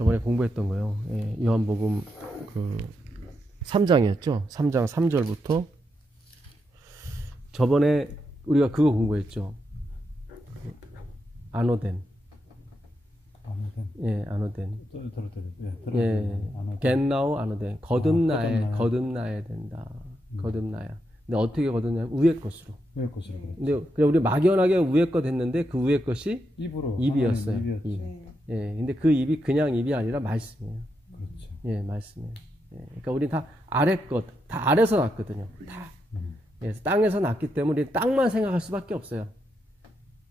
저번에 공부했던 거요. 예, 요한복음 그 3장이었죠. 3장 3절부터 저번에 우리가 그거 공부했죠. 아노덴. 예, 아노덴. 예, 겟나우 아노덴. 거듭나야 된다. 거듭나야. 근데 어떻게 거듭나면 위의 것으로. 위의 것으로. 근데 그냥 우리 막연하게 위의 것 했는데 그 위의 것이 입이었어요. 입. 예, 근데 그 입이 그냥 입이 아니라 말씀이에요. 그렇죠. 예, 말씀이에요. 예, 그러니까 우리 다 아래 것, 다 아래서 났거든요. 다. 그래서 땅에서 났기 때문에 우리 땅만 생각할 수밖에 없어요.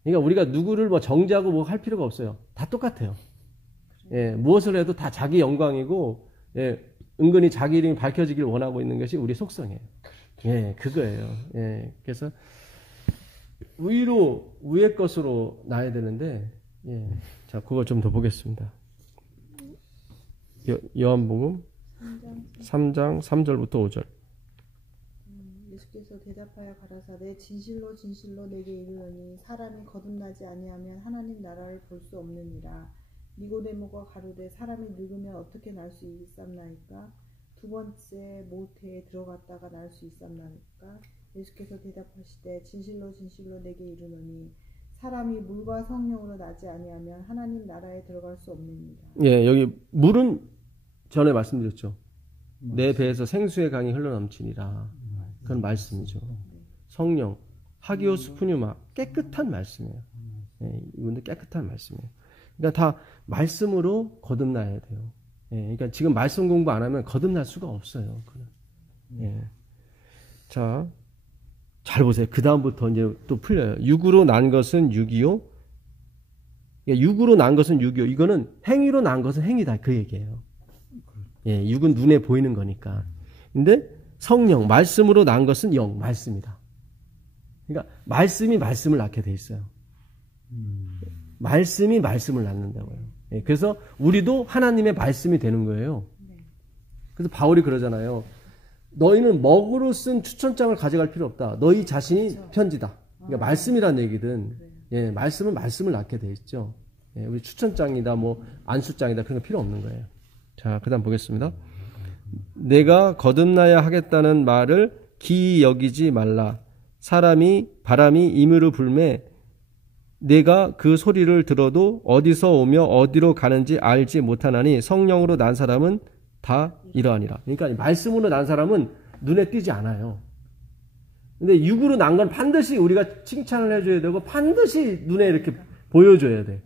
그러니까 우리가 누구를 뭐 정죄하고 뭐 할 필요가 없어요. 다 똑같아요. 예, 무엇을 해도 다 자기 영광이고, 예, 은근히 자기 이름이 밝혀지길 원하고 있는 것이 우리 속성이에요. 예, 그거예요. 예, 그래서 위의 것으로 나야 되는데, 예, 자, 그거 좀 더 보겠습니다. 요한복음 3장 3절부터 5절. 예수께서 대답하여 가라사대 진실로 진실로 내게 이르노니 사람이 거듭나지 아니하면 하나님 나라를 볼 수 없느니라. 니고데모가 가로되 사람이 늙으면 어떻게 날 수 있삼나이까? 두 번째 모태에 들어갔다가 날 수 있삼나이까? 예수께서 대답하시되 진실로 진실로 내게 이르노니 사람이 물과 성령으로 나지 아니하면 하나님 나라에 들어갈 수 없느니라. 예, 여기 물은 전에 말씀드렸죠. 내 배에서 생수의 강이 흘러넘치니라. 그건 말씀이죠. 성령, 하기오스 푸뉴마, 깨끗한 말씀이에요. 예, 이분들 깨끗한 말씀이에요. 그러니까 다 말씀으로 거듭나야 돼요. 예, 그러니까 지금 말씀 공부 안 하면 거듭날 수가 없어요. 예. 자, 잘 보세요. 그 다음부터 이제 또 풀려요. 육으로 난 것은 육이요. 육으로 난 것은 육이요. 이거는 행위로 난 것은 행위다. 그 얘기예요. 예, 육은 눈에 보이는 거니까. 근데 성령, 말씀으로 난 것은 영, 말씀이다. 그러니까 말씀이 말씀을 낳게 돼 있어요. 말씀이 말씀을 낳는다고요. 예, 그래서 우리도 하나님의 말씀이 되는 거예요. 그래서 바울이 그러잖아요. 너희는 먹으로 쓴 추천장을 가져갈 필요 없다. 너희 자신이 그렇죠. 편지다. 그러니까 말씀이란 얘기든, 예, 말씀은 말씀을 낳게 돼 있죠. 예, 우리 추천장이다, 뭐 안수장이다 그런 거 필요 없는 거예요. 자, 그다음 보겠습니다. 내가 거듭나야 하겠다는 말을 기이 여기지 말라. 바람이 임으로 불매 내가 그 소리를 들어도 어디서 오며 어디로 가는지 알지 못하나니 성령으로 난 사람은 다 이러하니라. 그러니까 말씀으로 난 사람은 눈에 띄지 않아요. 근데 육으로 난 건 반드시 우리가 칭찬을 해줘야 되고 반드시 눈에 이렇게 보여줘야 돼.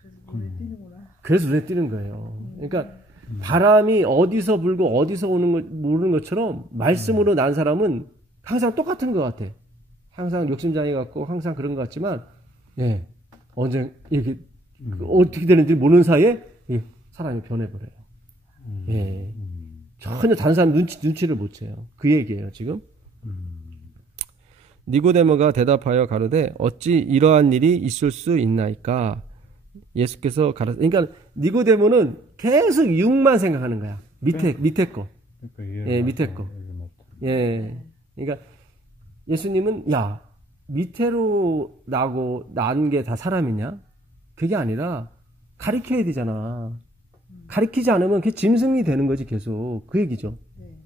그래서 눈에 띄는구나. 그래서 눈에 띄는 거예요. 그러니까 바람이 어디서 불고 어디서 오는 걸 모르는 것처럼 말씀으로 난 사람은 항상 똑같은 것 같아. 항상 욕심장애 같고 항상 그런 것 같지만, 예, 언제 이렇게 어떻게 되는지 모르는 사이에 사람이 변해버려요. 예, 전혀 다른 사람 눈치를 못 채요. 그 얘기예요 지금. 니고데모가 대답하여 가로되 어찌 이러한 일이 있을 수 있나이까? 예수께서 그러니까 니고데모는 계속 육만 생각하는 거야. 밑에 거. 예, 밑에 거. 예, 그러니까 예수님은 야 밑으로 나고 난 게 다 사람이냐? 그게 아니라 가리켜야 되잖아. 가리키지 않으면 그게 짐승이 되는 거지 계속. 그 얘기죠.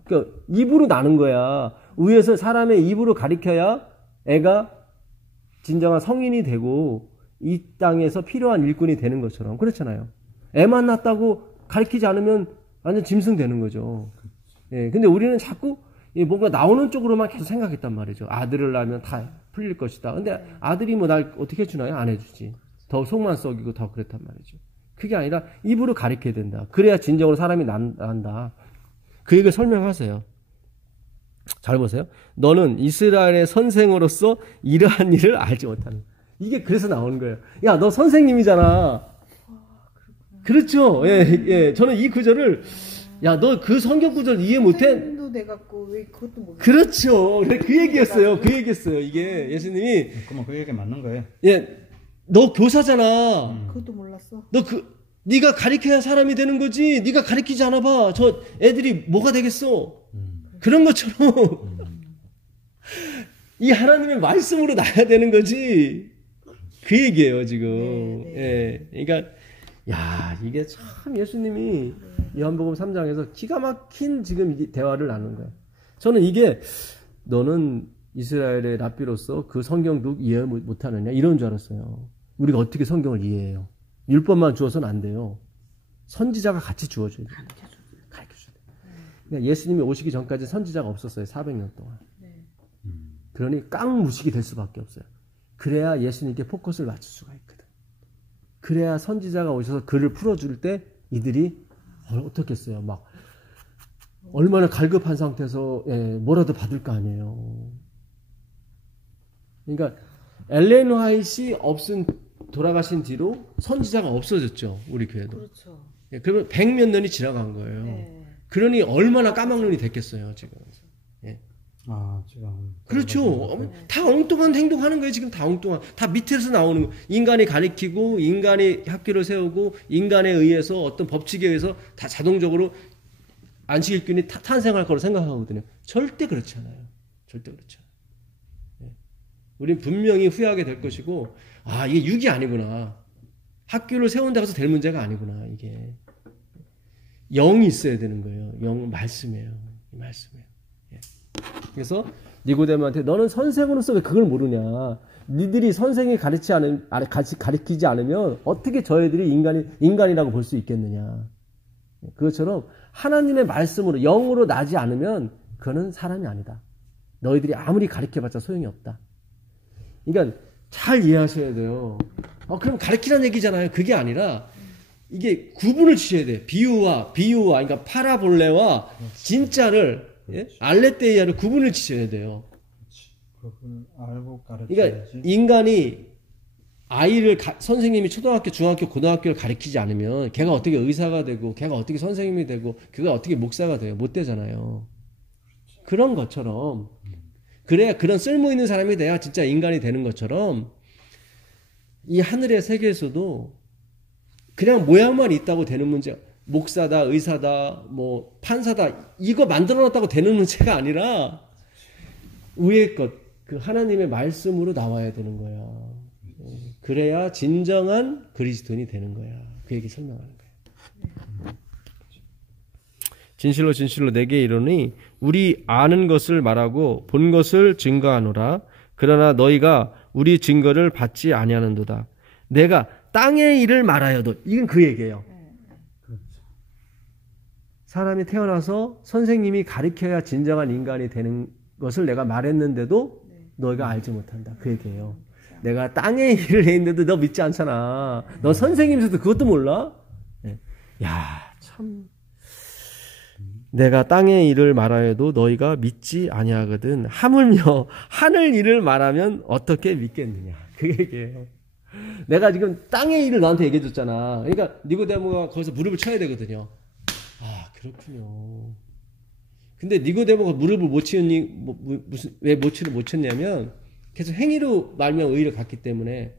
그러니까 입으로 나는 거야. 위에서 사람의 입으로 가리켜야 애가 진정한 성인이 되고 이 땅에서 필요한 일꾼이 되는 것처럼 그렇잖아요. 애만 낳았다고 가리키지 않으면 완전 짐승 되는 거죠. 예, 근데 우리는 자꾸 뭔가 나오는 쪽으로만 계속 생각했단 말이죠. 아들을 낳으면 다 풀릴 것이다. 근데 아들이 뭐 날 어떻게 해주나요? 안 해주지. 더 속만 썩이고 더 그랬단 말이죠. 그게 아니라 입으로 가리켜야 된다. 그래야 진정으로 사람이 난다. 그 얘기를 설명하세요. 잘 보세요. 너는 이스라엘의 선생으로서 이러한 일을 알지 못하는. 이게 그래서 나오는 거예요. 야, 너 선생님이잖아. 그렇죠. 예, 예. 저는 이 구절을, 야, 너 그 성경 구절 이해 못해? 선생님도 돼갖고 왜 그것도 모르겠어. 그렇죠. 그 얘기였어요. 그 얘기였어요. 이게 예수님이. 그러면 그 얘기 맞는 거예요. 예, 너 교사잖아. 그것도 몰랐어. 네가 가리켜야 사람이 되는 거지. 네가 가리키지 않아 봐. 저 애들이 뭐가 되겠어? 그런 것처럼 이 하나님의 말씀으로 나야 되는 거지. 그 얘기예요 지금. 예, 그러니까 야, 이게 참 예수님이 요한복음 3장에서 기가 막힌 지금 이 대화를 나누는 거예요. 저는 이게 너는 이스라엘의 랍비로서 그 성경도 이해 못하느냐 이런 줄 알았어요. 우리가 어떻게 성경을 이해해요? 율법만 주어서는 안 돼요. 선지자가 같이 주어줘야 돼요. 가르쳐줘야 돼요. 그러니까 예수님이 오시기 전까지 선지자가 없었어요. 400년 동안. 그러니 깡무식이 될 수밖에 없어요. 그래야 예수님께 포커스를 맞출 수가 있거든. 그래야 선지자가 오셔서 글을 풀어줄 때 이들이 어떻겠어요? 막 얼마나 갈급한 상태에서 뭐라도 받을 거 아니에요. 그러니까 엘렌 화이트이 돌아가신 뒤로 선지자가 없어졌죠. 우리 교회도. 그렇죠. 그러면 100몇 년이 지나간 거예요. 네. 그러니 얼마나 까막눈이 됐겠어요. 지금. 지금. 그렇죠. 다 엉뚱한 행동하는 거예요. 지금 다 엉뚱한. 다 밑에서 나오는 거. 인간이 가리키고 인간이 학교를 세우고 인간에 의해서 어떤 법칙에 의해서 다 자동적으로 안식일균이 탄생할 거로 생각하거든요. 절대 그렇지 않아요. 절대 그렇지 않아요. 우린 분명히 후회하게 될 것이고 이게 육이 아니구나. 학교를 세운다고 해서 될 문제가 아니구나. 이게 영이 있어야 되는 거예요. 영 말씀이에요. 이 말씀이에요. 그래서 니고데모한테 너는 선생으로서 왜 그걸 모르냐? 니들이 선생이 가르치지 않으면 어떻게 저희들이 인간이라고 볼 수 있겠느냐? 그것처럼 하나님의 말씀으로 영으로 나지 않으면 그거는 사람이 아니다. 너희들이 아무리 가르쳐봤자 소용이 없다. 그러니까 잘 이해하셔야 돼요. 그럼 가르치라는 얘기잖아요. 그게 아니라 이게 구분을 지셔야 돼요. 비유와 그러니까 파라볼레와 진짜를 알레테이아를 구분을 지셔야 돼요. 그걸 알고 가르쳐야지. 그러니까 인간이 아이를 선생님이 초등학교, 중학교, 고등학교를 가르치지 않으면 걔가 어떻게 의사가 되고 걔가 어떻게 선생님이 되고 걔가 어떻게 목사가 돼요? 못 되잖아요. 그런 것처럼 그래야 그런 쓸모 있는 사람이 돼야 진짜 인간이 되는 것처럼 이 하늘의 세계에서도 그냥 모양만 있다고 되는 문제, 목사다, 의사다, 뭐 판사다 이거 만들어놨다고 되는 문제가 아니라 위의 것, 그 하나님의 말씀으로 나와야 되는 거야. 그래야 진정한 그리스도인이 되는 거야. 그 얘기 설명하는 거야. 진실로 진실로 내게 이르노니 우리 아는 것을 말하고 본 것을 증거하노라. 그러나 너희가 우리 증거를 받지 아니하는도다. 내가 땅의 일을 말하여도 이건 그 얘기예요. 사람이 태어나서 선생님이 가르쳐야 진정한 인간이 되는 것을 내가 말했는데도 너희가 알지 못한다. 그 얘기예요. 내가 땅의 일을 했는데도 너 믿지 않잖아. 너 선생님이서도 그것도 몰라? 야, 참. 내가 땅의 일을 말하여도 너희가 믿지 아니하거든. 하물며 하늘 일을 말하면 어떻게 믿겠느냐. 그 얘기예요. 내가 지금 땅의 일을 너한테 얘기해 줬잖아. 그러니까 니고데모가 거기서 무릎을 쳐야 되거든요. 그렇군요. 근데 니고데모가 무릎을 못 치니 왜 못 쳤냐면 계속 행위로 말미암아 의의를 갖기 때문에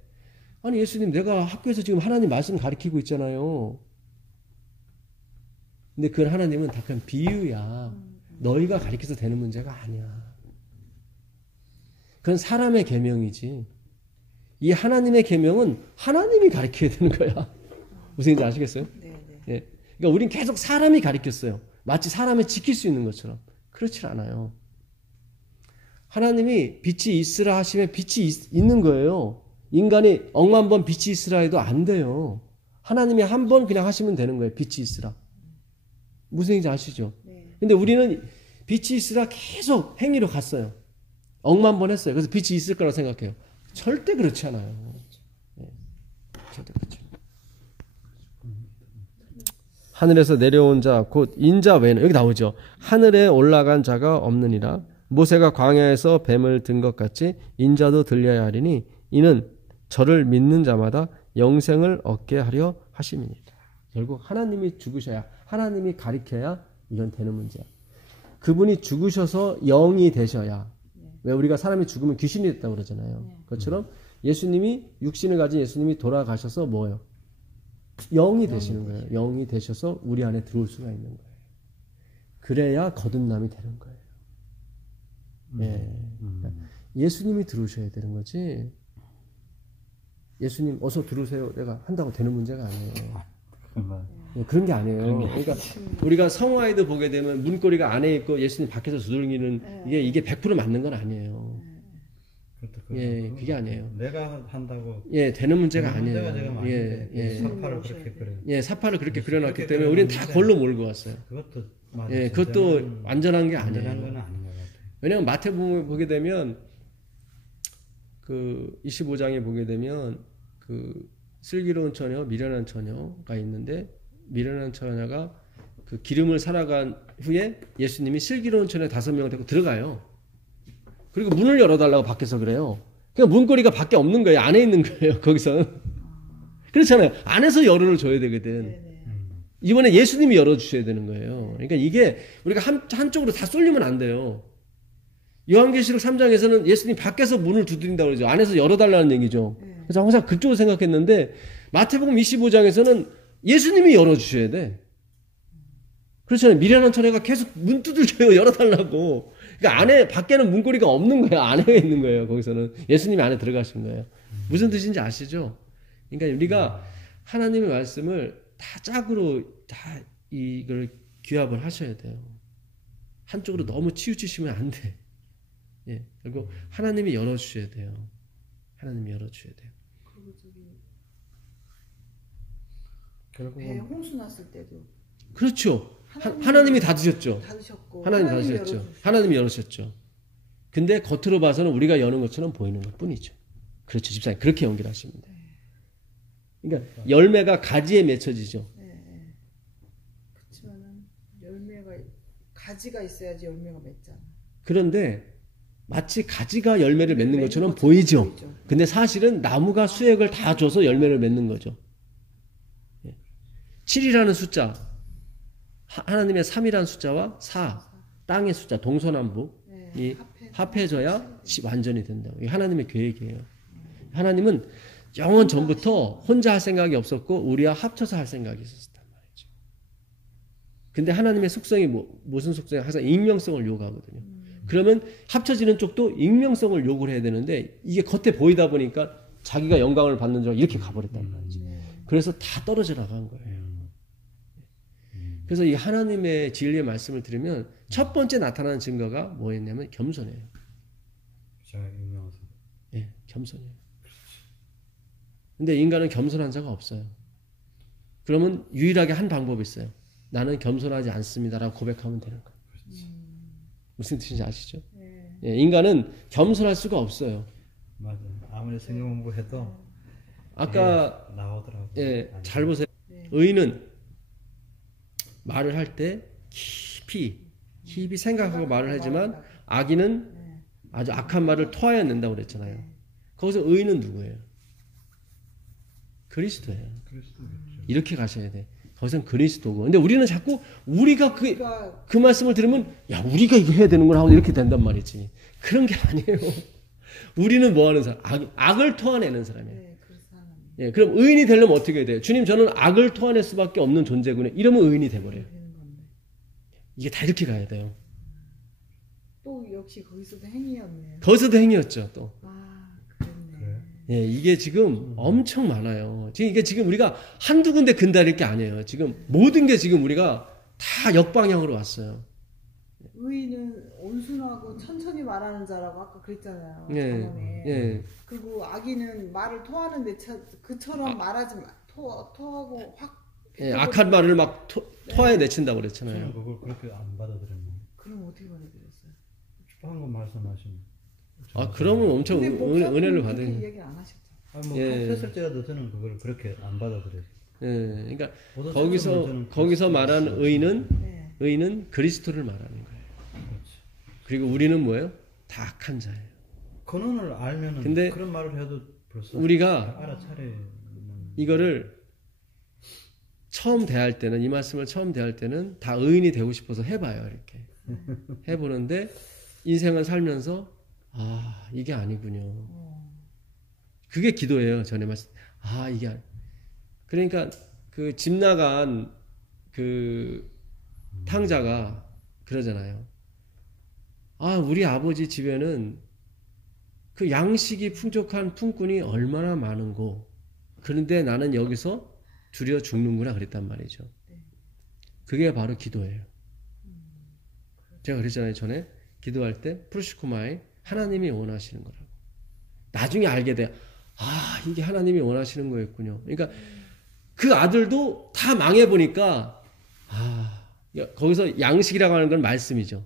아니 예수님 내가 학교에서 지금 하나님 말씀 가르치고 있잖아요. 근데 그 하나님은 다 그냥 비유야. 너희가 가르쳐서 되는 문제가 아니야. 그건 사람의 계명이지. 이 하나님의 계명은 하나님이 가르쳐야 되는 거야. 무슨 얘기인지 아시겠어요? 네. 예. 그러니까 우린 계속 사람이 가르쳤어요. 마치 사람이 지킬 수 있는 것처럼. 그렇지 않아요. 하나님이 빛이 있으라 하시면 빛이 있는 거예요. 인간이 억만 번 빛이 있으라 해도 안 돼요. 하나님이 한 번 그냥 하시면 되는 거예요. 빛이 있으라. 무슨 얘기인지 아시죠? 네. 근데 우리는 빛이 있으라 계속 행위로 갔어요. 억만 번 했어요. 그래서 빛이 있을 거라고 생각해요. 절대 그렇지 않아요. 네. 절대 그렇지 않아요. 하늘에서 내려온 자 곧 인자 외에는 여기 나오죠. 하늘에 올라간 자가 없느니라. 모세가 광야에서 뱀을 든 것 같이 인자도 들려야 하리니 이는 저를 믿는 자마다 영생을 얻게 하려 하심이니라. 결국 하나님이 죽으셔야 하나님이 가리켜야 이건 되는 문제야. 그분이 죽으셔서 영이 되셔야. 왜 우리가 사람이 죽으면 귀신이 됐다고 그러잖아요. 그것처럼 예수님이 육신을 가진 예수님이 돌아가셔서 뭐예요? 영이 되시는 거예요. 영이 되셔서 우리 안에 들어올 수가 있는 거예요. 그래야 거듭남이 되는 거예요. 예수님이 들어오셔야 되는 거지. 예수님 어서 들어오세요. 내가 한다고 되는 문제가 아니에요. 그런 게 아니에요. 그러니까 우리가 성화에도 보게 되면 문고리가 안에 있고 예수님 밖에서 두들기는 이게 100% 맞는 건 아니에요. 예, 그게 아니에요. 내가 한다고 되는 문제가 아니에요. 사파를 그렇게 그래. 사파를 그렇게 그려놨기 때문에 우리는 다 그걸로 몰고 왔어요. 그것도 완전한 게 아니에요. 건 아닌 것 같아요. 왜냐면 마태복음을 보게 되면 그 25장에 보게 되면 그 슬기로운 처녀, 미련한 처녀가 있는데 미련한 처녀가 그 기름을 살아간 후에 예수님이 슬기로운 처녀 5명을 데리고 들어가요. 그리고 문을 열어달라고 밖에서 그래요. 그러니까 문고리가 밖에 없는 거예요. 안에 있는 거예요. 거기서. 그렇잖아요. 안에서 열어를 줘야 되거든. 이번에 예수님이 열어주셔야 되는 거예요. 그러니까 이게 우리가 한쪽으로 다 쏠리면 안 돼요. 요한계시록 3장에서는 예수님 밖에서 문을 두드린다고 그러죠. 안에서 열어달라는 얘기죠. 그래서 항상 그쪽으로 생각했는데 마태복음 25장에서는 예수님이 열어주셔야 돼. 그렇잖아요. 미련한 처녀가 계속 문 두들겨요. 열어달라고. 그러니까 밖에는 문고리가 없는 거예요. 안에 있는 거예요. 거기서는 예수님이 안에 들어가신 거예요. 무슨 뜻인지 아시죠? 그러니까 우리가 하나님의 말씀을 다 짝으로 다 이걸 귀합을 하셔야 돼요. 한쪽으로 너무 치우치시면 안 돼. 그리고 하나님이 열어주셔야 돼요. 하나님이 열어주셔야 돼요. 그리고 배에 홍수 났을 때도 그렇죠. 하나님이 닫으셨죠. 하나님이 하나님이 닫으셨죠. 하나님이 열으셨죠. 근데 겉으로 봐서는 우리가 여는 것처럼 보이는 것 뿐이죠. 그렇죠. 집사님. 그렇게 연결하시면 돼요. 그러니까 열매가 가지에 맺혀지죠. 그렇지만은 열매가 가지가 있어야지 열매가 맺잖아. 그런데 마치 가지가 열매를 맺는 것처럼 보이죠. 근데 사실은 나무가 수액을 다 줘서 열매를 맺는 거죠. 7이라는 숫자, 하나님의 3이라는 숫자와 4, 땅의 숫자, 동서남북이 합해져야 완전히 된다고. 이게 하나님의 계획이에요. 하나님은 영원 전부터 혼자 할 생각이 없었고 우리와 합쳐서 할 생각이 있었단 말이죠. 근데 하나님의 속성이 무슨 속성이 항상 익명성을 요구하거든요. 그러면 합쳐지는 쪽도 익명성을 요구를 해야 되는데 이게 겉에 보이다 보니까 자기가 영광을 받는 줄 알고 이렇게 가버렸단 말이죠. 그래서 다 떨어져 나간 거예요. 그래서 이 하나님의 진리의 말씀을 들으면 첫 번째 나타나는 증거가 뭐였냐면 겸손해요. 겸손해요. 근데 인간은 겸손한 자가 없어요. 그러면 유일하게 한 방법이 있어요. 나는 겸손하지 않습니다라고 고백하면 되는 거예요. 무슨 뜻인지 아시죠? 인간은 겸손할 수가 없어요. 맞아요. 아무리 성경 공부해도 아까 나오더라고요. 잘 보세요. 의인은 말을 할 때 깊이 생각하고 말을 하지만 악인은 아주 악한 말을 토하여 낸다고 그랬잖아요. 거기서 의인은 누구예요? 그리스도예요. 이렇게 가셔야 돼. 거기선 그리스도고. 근데 우리는 자꾸 우리가 그 말씀을 들으면 야 우리가 이거 해야 되는구나 하고 이렇게 된단 말이지. 그런 게 아니에요. 우리는 뭐 하는 사람? 악을 토해내는 사람이에요. 그럼 의인이 되려면 어떻게 해야 돼요? 주님 저는 악을 토해낼 수밖에 없는 존재군요. 이러면 의인이 돼버려요. 이게 다 이렇게 가야 돼요. 또 역시 거기서도 행위였네요. 거기서도 행위였죠. 또. 그랬네. 이게 지금 엄청 많아요. 이게 지금 우리가 한두 군데 근달일 게 아니에요. 지금 모든 게 지금 우리가 다 역방향으로 왔어요. 의인은 온순하고 천천히 말하는 자라고 아까 그랬잖아요. 저번에. 그리고 악인은 말을 토하는데 그처럼 말하지 토하고 확. 악한 말을 막 토하에 내친다고 그랬잖아요. 그걸 그렇게 안 받아들였나요? 그럼 어떻게 받아들였어요? 방금 말씀하시면. 그러면 엄청 은혜를 받은. 얘기 안 하셨죠? 했을지라도 저는 그걸 그렇게 안 받아들였어요. 그러니까 거기서 말하는 의인은 그리스도를 말하는 거예요. 그리고 우리는 뭐예요? 다 악한 자예요. 근원을 알면은 근데 그런 말을 해도 벌써 우리가 알아차려 이거를 처음 대할 때는 이 말씀을 처음 대할 때는 다 의인이 되고 싶어서 해봐요. 이렇게 해보는데 인생을 살면서 이게 아니군요. 그게 기도예요. 전에 말씀. 이게 그러니까 그 집 나간 그 탕자가 그러잖아요. 우리 아버지 집에는 그 양식이 풍족한 품꾼이 얼마나 많은고. 그런데 나는 여기서 두려워 죽는구나 그랬단 말이죠. 그게 바로 기도예요. 제가 그랬잖아요. 전에 기도할 때 프루시코마이 하나님이 원하시는 거라고. 나중에 알게 돼요. 아, 이게 하나님이 원하시는 거였군요. 그러니까 그 아들도 다 망해보니까 거기서 양식이라고 하는 건 말씀이죠.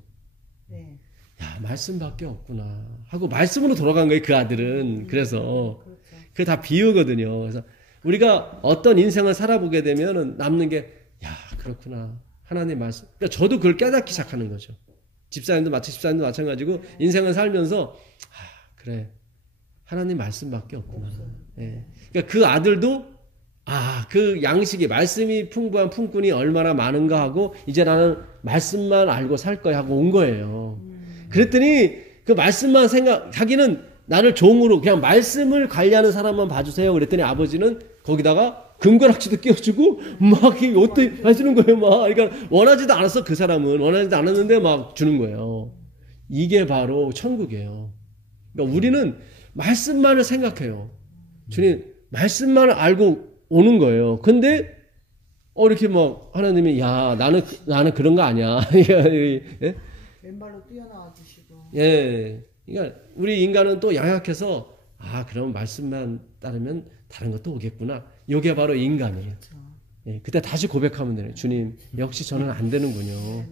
네. 야, 말씀밖에 없구나 하고 말씀으로 돌아간 거예요. 그 아들은. 그래서 그렇죠. 그게 다 비유거든요. 그래서 우리가 어떤 인생을 살아보게 되면 남는 게 야, 그렇구나. 하나님 말씀. 그러니까 저도 그걸 깨닫기 시작하는 거죠. 집사님도 마찬가지고 인생을 살면서 그래. 하나님 말씀밖에 없구나. 예. 그러니까 그 아들도 그 양식이 말씀이 풍부한 품꾼이 얼마나 많은가 하고 이제 나는 말씀만 알고 살 거야 하고 온 거예요. 그랬더니 그 말씀만 자기는 나를 종으로 그냥 말씀을 관리하는 사람만 봐주세요. 그랬더니 아버지는 거기다가 금가락지도 끼워주고 막 옷도 해주는 거예요. 막 그러니까 원하지도 않았어. 그 사람은 원하지도 않았는데 막 주는 거예요. 이게 바로 천국이에요. 그러니까 우리는 말씀만을 생각해요. 주님 말씀만을 알고 오는 거예요. 근데 이렇게 막 하나님이 야 나는 그런 거 아니야. 예? 왼발로 뛰어나와 주시고. 예. 그러니까 우리 인간은 또 양약해서 그럼 말씀만 따르면 다른 것도 오겠구나. 이게 바로 인간이에요. 예, 그때 다시 고백하면 되네요. 주님, 역시 저는 안 되는군요.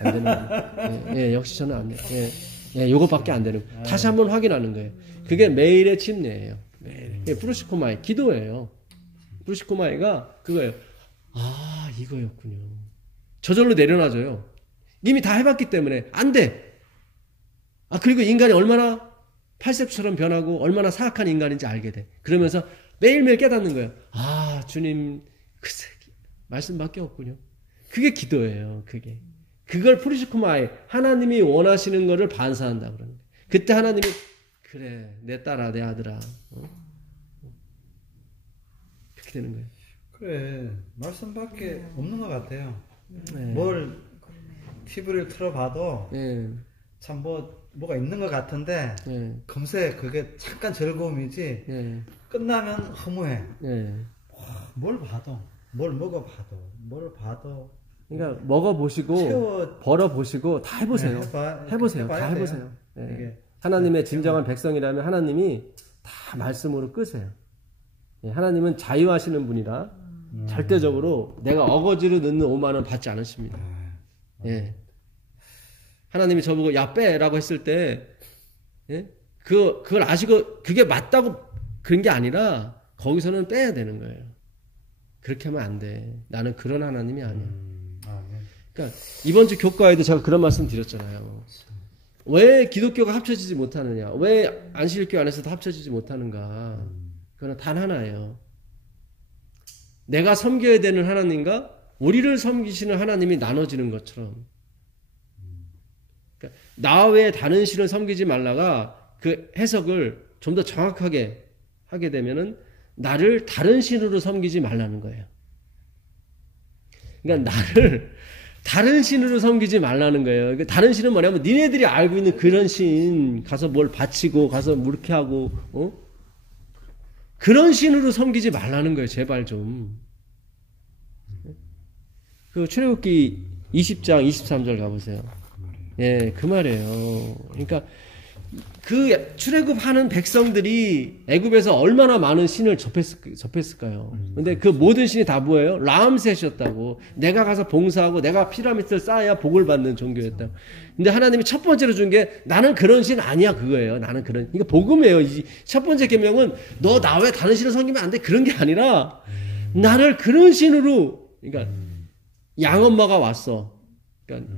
안 되는군요. 예, 역시 저는 안 돼요. 예, 요것밖에 안 되는 거예요. 다시 한번 확인하는 거예요. 그게 매일의 침례예요. 매일. 예, 프루시코마이, 기도예요. 프루시코마이가 그거예요. 이거였군요. 저절로 내려놔줘요. 이미 다 해봤기 때문에 안 돼. 그리고 인간이 얼마나 팔색처럼 변하고 얼마나 사악한 인간인지 알게 돼. 그러면서 매일매일 깨닫는 거예요. 주님, 글쎄, 말씀밖에 없군요. 그게 기도예요. 그걸 프루시코마이, 하나님이 원하시는 거를 반사한다 그러는 거예요. 그때 하나님이 그래, 내 딸아, 내 아들아. 그렇게 되는 거예요. 그래, 말씀밖에 없는 것 같아요. 네. 뭘 TV를 틀어봐도 네. 참 뭐가 있는 것 같은데 네. 금세 그게 잠깐 즐거움이지 네. 끝나면 허무해. 네. 뭘 봐도 뭘 먹어봐도 뭘 봐도 그러니까 먹어보시고 벌어보시고 다 해보세요. 해보세요. 다 해보세요. 네. 하나님의 진정한 백성이라면 하나님이 다 말씀으로 끄세요. 예, 하나님은 자유하시는 분이라 절대적으로 내가 어거지로 넣는 5만 원 받지 않으십니다. 예. 하나님이 저보고 야 빼라고 했을 때 예? 그걸 아시고 그게 맞다고 그런 게 아니라 거기서는 빼야 되는 거예요. 그렇게 하면 안 돼. 나는 그런 하나님이 아니야. 그러니까 이번 주 교과에도 제가 그런 말씀 드렸잖아요. 왜 기독교가 합쳐지지 못하느냐? 왜 안식일교 안에서도 합쳐지지 못하는가? 그건 단 하나예요. 내가 섬겨야 되는 하나님과 우리를 섬기시는 하나님이 나눠지는 것처럼. 그러니까 나 외에 다른 신을 섬기지 말라가 그 해석을 좀 더 정확하게 하게 되면은 나를 다른 신으로 섬기지 말라는 거예요. 그러니까 나를 다른 신으로 섬기지 말라는 거예요. 다른 신은 뭐냐면 니네들이 알고 있는 그런 신 가서 뭘 바치고 가서 뭐 이렇게 하고 그런 신으로 섬기지 말라는 거예요. 제발 좀. 그 출애굽기 20장 23절 가보세요. 예, 그 말이에요. 그러니까 그 출애굽하는 백성들이 애굽에서 얼마나 많은 신을 접했을까요? 근데 그 모든 신이 다 뭐예요? 라암셋이었다고. 내가 가서 봉사하고 내가 피라미드를 쌓아야 복을 받는 종교였다고. 근데 하나님이 첫 번째로 준 게 나는 그런 신 아니야 그거예요. 나는 그런. 그러니까 복음이에요. 이 첫 번째 계명은 너 나 외 다른 신을 섬기면 안 돼. 그런 게 아니라 나를 그런 신으로. 그러니까 양엄마가 왔어. 그러니까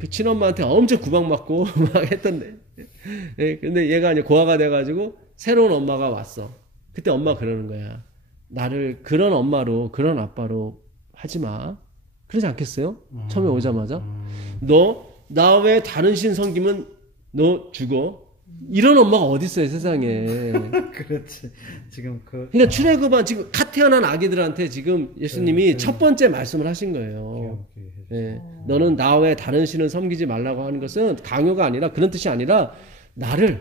그 친엄마한테 엄청 구박받고 막 했던데. 예, 근데 얘가 이제 고아가 돼가지고 새로운 엄마가 왔어. 그때 엄마가 그러는 거야. 나를 그런 엄마로, 그런 아빠로 하지 마. 그러지 않겠어요? 처음에 오자마자. 너, 나 외에 다른 신 섬기면 너 죽어. 이런 엄마가 어딨어요, 세상에. 그렇지. 지금 그러니까 출애굽한 지금 갓 태어난 아기들한테 지금 예수님이 첫 번째 말씀을 하신 거예요. 예, 너는 나 외에 다른 신을 섬기지 말라고 하는 것은 강요가 아니라 그런 뜻이 아니라 나를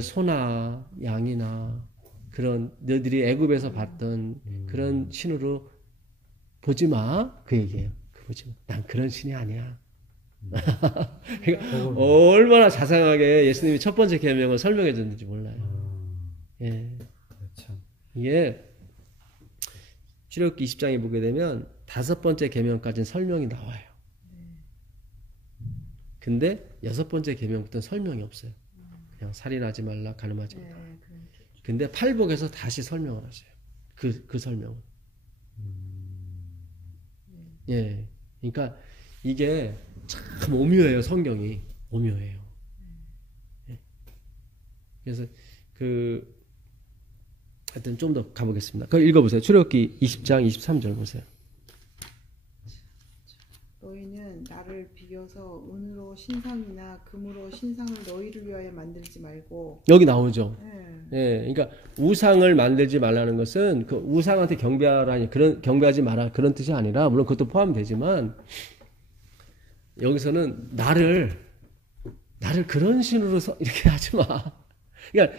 소나 양이나 그런 너희들이 애굽에서 봤던 그런 신으로 보지 마. 그 얘기예요. 보지 마. 난 그런 신이 아니야. 그러니까 얼마나 자상하게 예수님이 첫 번째 계명을 설명해 줬는지 몰라요. 예. 참. 이게 출애굽기 20장에 보게 되면 5번째 계명까지는 설명이 나와요. 근데 6번째 계명부터는 설명이 없어요. 그냥 살인하지 말라, 간음하지 말라. 근데 팔복에서 다시 설명을 하세요. 그 설명은. 예. 그러니까 이게 참 오묘해요, 성경이. 오묘해요. 예. 그래서 하여튼 좀 더 가보겠습니다. 그걸 읽어보세요. 출애굽기 20장 23절 보세요. 너희는 나를 비교서 은으로 신상이나 금으로 신상을 너희를 위하여 만들지 말고. 여기 나오죠. 네. 예, 그러니까 우상을 만들지 말라는 것은 그 우상한테 경배하지 마라 그런 뜻이 아니라 물론 그것도 포함되지만 여기서는 나를 그런 신으로 이렇게 하지 마. 그러니까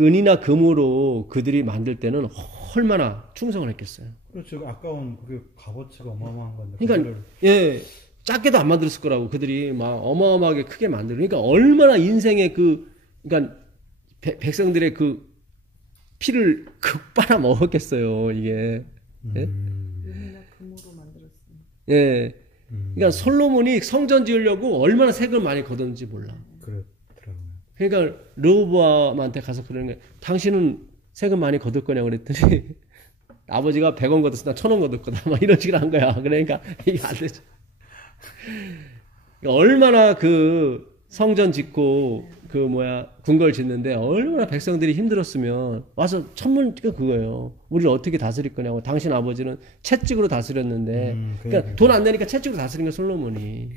은이나 금으로 그들이 만들 때는 얼마나 충성을 했겠어요. 그렇죠. 아까운 그게 값어치가 어마어마한 건데. 그러니까 예, 작게도 안 만들었을 거라고 그들이 막 어마어마하게 크게 만들어. 그러니까 얼마나 인생의 그러니까 백성들의 그 피를 빨아 먹었겠어요, 이게. 예? 은이나 금으로 만들었습니다. 예. 그러니까 솔로몬이 성전 지으려고 얼마나 세금을 많이 걷었는지 몰라. 그렇더라고요. 그러니까 르호보암한테 가서 그러는 거야. 당신은 세금 많이 거둘 거냐고 그랬더니 아버지가 100원 걷었어, 나 1000원 거둘 거다. 막 이런 식으로 한 거야. 그러니까 이게 안 되죠. 그러니까 얼마나 그 성전 짓고 궁궐 짓는데 얼마나 백성들이 힘들었으면 와서 천문가 그거예요. 우리를 어떻게 다스릴 거냐고. 당신 아버지는 채찍으로 다스렸는데 그러니까 돈 안 내니까 채찍으로 다스린 거 솔로몬이.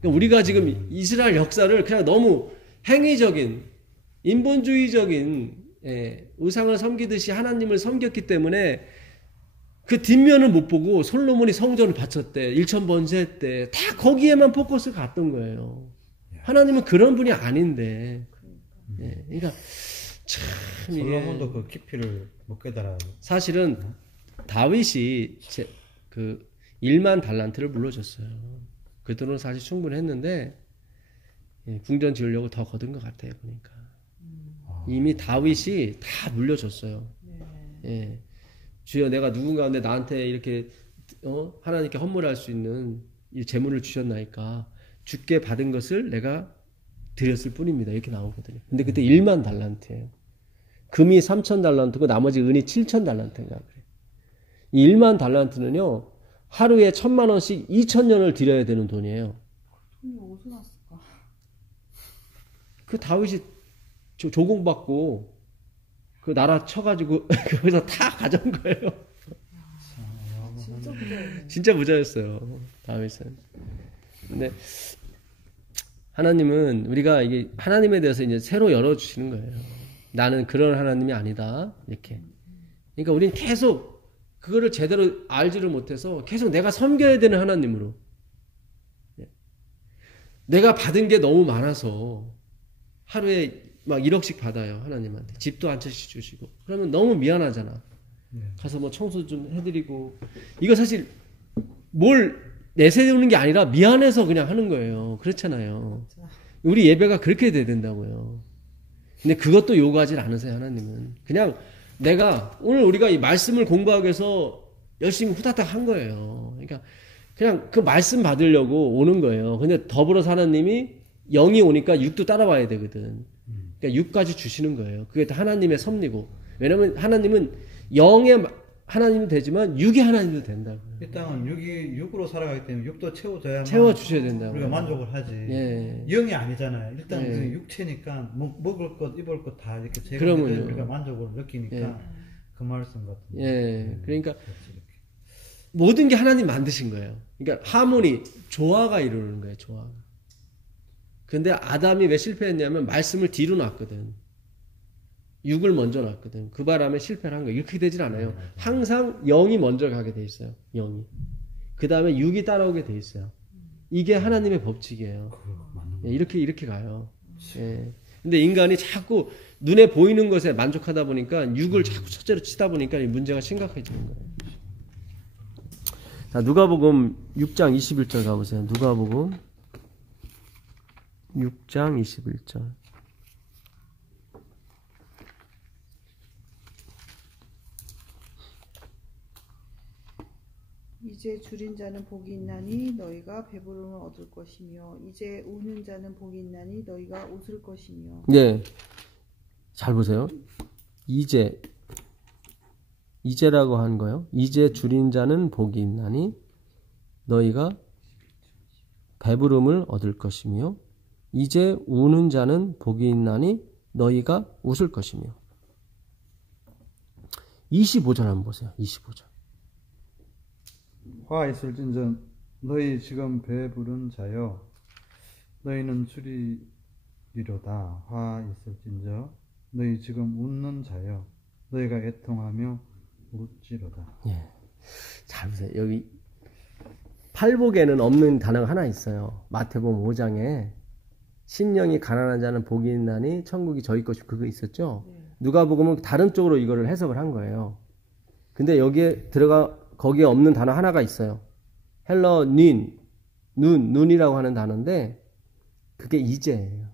그러니까 우리가 지금 이스라엘 역사를 그냥 너무 행위적인 인본주의적인 우상을 섬기듯이 하나님을 섬겼기 때문에 그 뒷면을 못 보고 솔로몬이 성전을 바쳤대, 1000번째 했대, 다 거기에만 포커스가 갔던 거예요. 하나님은 그런 분이 아닌데. 그러니까 참 솔로몬도 그 깊이를 못 깨달아요. 사실은 다윗이 그 1만 달란트를 물려줬어요. 그 돈은 사실 충분했는데 궁전 지으려고 더 거둔 것 같아요. 그러니까 이미 다윗이 다 물려줬어요. 예. 주여, 내가 누군가인데 나한테 이렇게 하나님께 헌물할 수 있는 이 재물을 주셨나이까 주께 받은 것을 내가 드렸을 뿐입니다. 이렇게 나오거든요. 근데 그때 1만 달란트예요. 금이 3000달란트고 나머지 은이 7000달란트인가 그래요. 이 1만 달란트는요, 하루에 1000만원씩 2000년을 드려야 되는 돈이에요. 돈이 어디서 났을까? 그 다윗이 조공받고 그 나라 쳐가지고 거기서 다 가져온 거예요. 진짜 부자였네. 진짜 부자였어요, 다윗은. 근데 하나님은 우리가 이게 하나님에 대해서 이제 새로 열어주시는 거예요. 나는 그런 하나님이 아니다. 이렇게. 그러니까 우리는 계속 그거를 제대로 알지를 못해서 계속 내가 섬겨야 되는 하나님으로. 내가 받은 게 너무 많아서 하루에 막 1억씩 받아요, 하나님한테. 집도 한 채씩 주시고. 그러면 너무 미안하잖아. 가서 뭐 청소 좀 해드리고. 이거 사실 뭘 내세우는 게 아니라 미안해서 그냥 하는 거예요. 그렇잖아요. 우리 예배가 그렇게 돼야 된다고요. 근데 그것도 요구하지 않으세요, 하나님은. 그냥 내가 오늘 우리가 이 말씀을 공부하기 위해서 열심히 후다닥 한 거예요. 그러니까 그냥 그 말씀 받으려고 오는 거예요. 근데 더불어서 하나님이 영이 오니까 육도 따라와야 되거든. 그러니까 육까지 주시는 거예요. 그게 하나님의 섭리고. 왜냐면 하나님은 영의 하나님도 되지만 육의 하나님도 된다고요. 이 땅은 육으로 살아가기 때문에 육도 채워줘야만 채워주셔야 된다고요. 우리가 만족을 하지. 예. 영이 아니잖아요. 일단 예. 육체니까 먹을 것, 입을 것 다 이렇게 그러면요. 제공해서 우리가 만족을 느끼니까 예. 그 말씀 같은. 예. 그러니까 그렇지, 이렇게. 모든 게 하나님 만드신 거예요. 그러니까 하모니, 조화가 이루는 거예요. 조화가. 근데 아담이 왜 실패했냐면 말씀을 뒤로 놨거든. 육을 먼저 놨거든. 그 바람에 실패를 한 거예요. 이렇게 되질 않아요. 항상 영이 먼저 가게 돼 있어요. 영이. 그 다음에 육이 따라오게 돼 있어요. 이게 하나님의 법칙이에요. 예, 이렇게 가요. 예. 근데 인간이 자꾸 눈에 보이는 것에 만족하다 보니까 육을 자꾸 첫째로 치다 보니까 이 문제가 심각해지는 거예요. 자, 누가복음 6장 21절 가보세요. 누가복음 6장 21절. 이제 줄인 자는 복이 있나니 너희가 배부름을 얻을 것이며 이제 우는 자는 복이 있나니 너희가 웃을 것이며. 네, 잘 보세요. 이제라고 한 거요. 이제 줄인 자는 복이 있나니 너희가 배부름을 얻을 것이며 이제 우는 자는 복이 있나니 너희가 웃을 것이며. 25절 한번 보세요. 25절. 화 있을진저 너희 지금 배부른 자여 너희는 줄이리로다. 화 있을진저 너희 지금 웃는 자여 너희가 애통하며 웃지로다. 예. 잘 보세요. 여기 팔복에는 없는 단어가 하나 있어요. 마태복음 5장에 심령이 가난한 자는 복이 있나니 천국이 저희 것이 그거 있었죠. 누가복음은 다른 쪽으로 이거를 해석을 한 거예요. 근데 여기에 거기에 없는 단어 하나가 있어요. 헬러 눈이라고 하는 단어인데 그게 이제예요.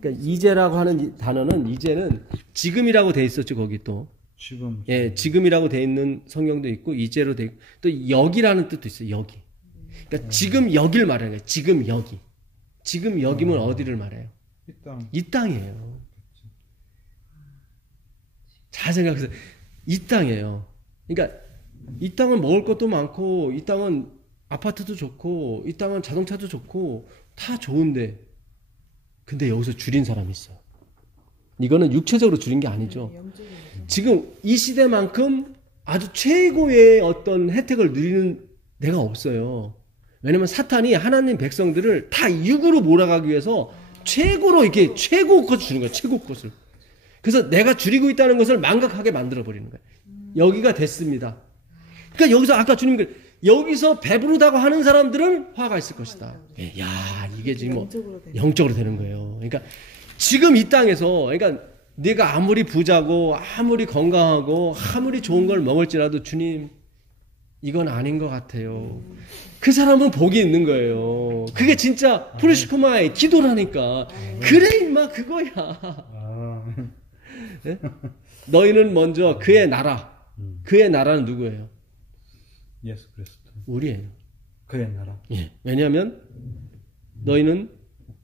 그러니까 이제라고 하는 단어는 이제는 지금이라고 돼 있었죠. 거기 또 지금. 예, 지금이라고 돼 있는 성경도 있고 이제로 돼 있고 또 여기라는 뜻도 있어요. 여기. 그러니까 지금 여기를 말하는 거예요. 지금 여기. 지금 여기면 어디를 말해요? 이 땅. 이 땅이에요. 잘 생각해서 이 땅이에요. 그러니까 이 땅은 먹을 것도 많고 이 땅은 아파트도 좋고 이 땅은 자동차도 좋고 다 좋은데 근데 여기서 줄인 사람이 있어요. 이거는 육체적으로 줄인 게 아니죠. 지금 이 시대만큼 아주 최고의 어떤 혜택을 누리는 데가 없어요. 왜냐면 사탄이 하나님 백성들을 다 육으로 몰아가기 위해서 최고로 이렇게 최고 것을 주는 거예요. 최고 것을. 그래서 내가 줄이고 있다는 것을 망각하게 만들어 버리는 거예요. 여기가 됐습니다. 그러니까 여기서 아까 주님 여기서 배부르다고 하는 사람들은 화가 있을 것이다. 야, 이게 지금 뭐 영적으로 되는 거예요. 그러니까 지금 이 땅에서 그러니까 네가 아무리 부자고 아무리 건강하고 아무리 좋은 걸 먹을지라도 주님 이건 아닌 것 같아요. 그 사람은 복이 있는 거예요. 그게 진짜 프르시코마의 기도라니까. 그래 임마 그거야. 네? 너희는 먼저 그의 나라. 그의 나라는 누구예요? 예수 그리스도. 우리예요. 그의 나라. 예. 왜냐하면 너희는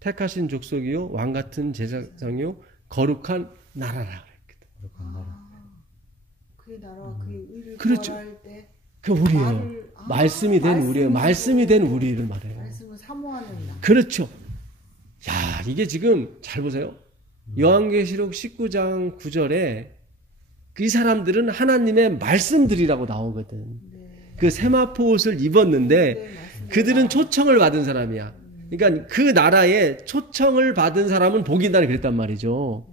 택하신 족속이요 왕 같은 제사장이요 거룩한 나라라 그랬거든. 거룩한 나라. 그의 나라와 그의 의를 그렇죠. 구할 때 그 우리예요. 말씀이 된 우리예요. 말씀이 된 우리를 말해요. 말씀을 사모하는 나. 그렇죠. 야, 이게 지금 잘 보세요. 요한계시록 19장 9절에 이 사람들은 하나님의 말씀들이라고 나오거든. 그 세마포 옷을 입었는데 그들은 초청을 받은 사람이야. 그러니까 그 나라에 초청을 받은 사람은 복이 있다고 그랬단 말이죠.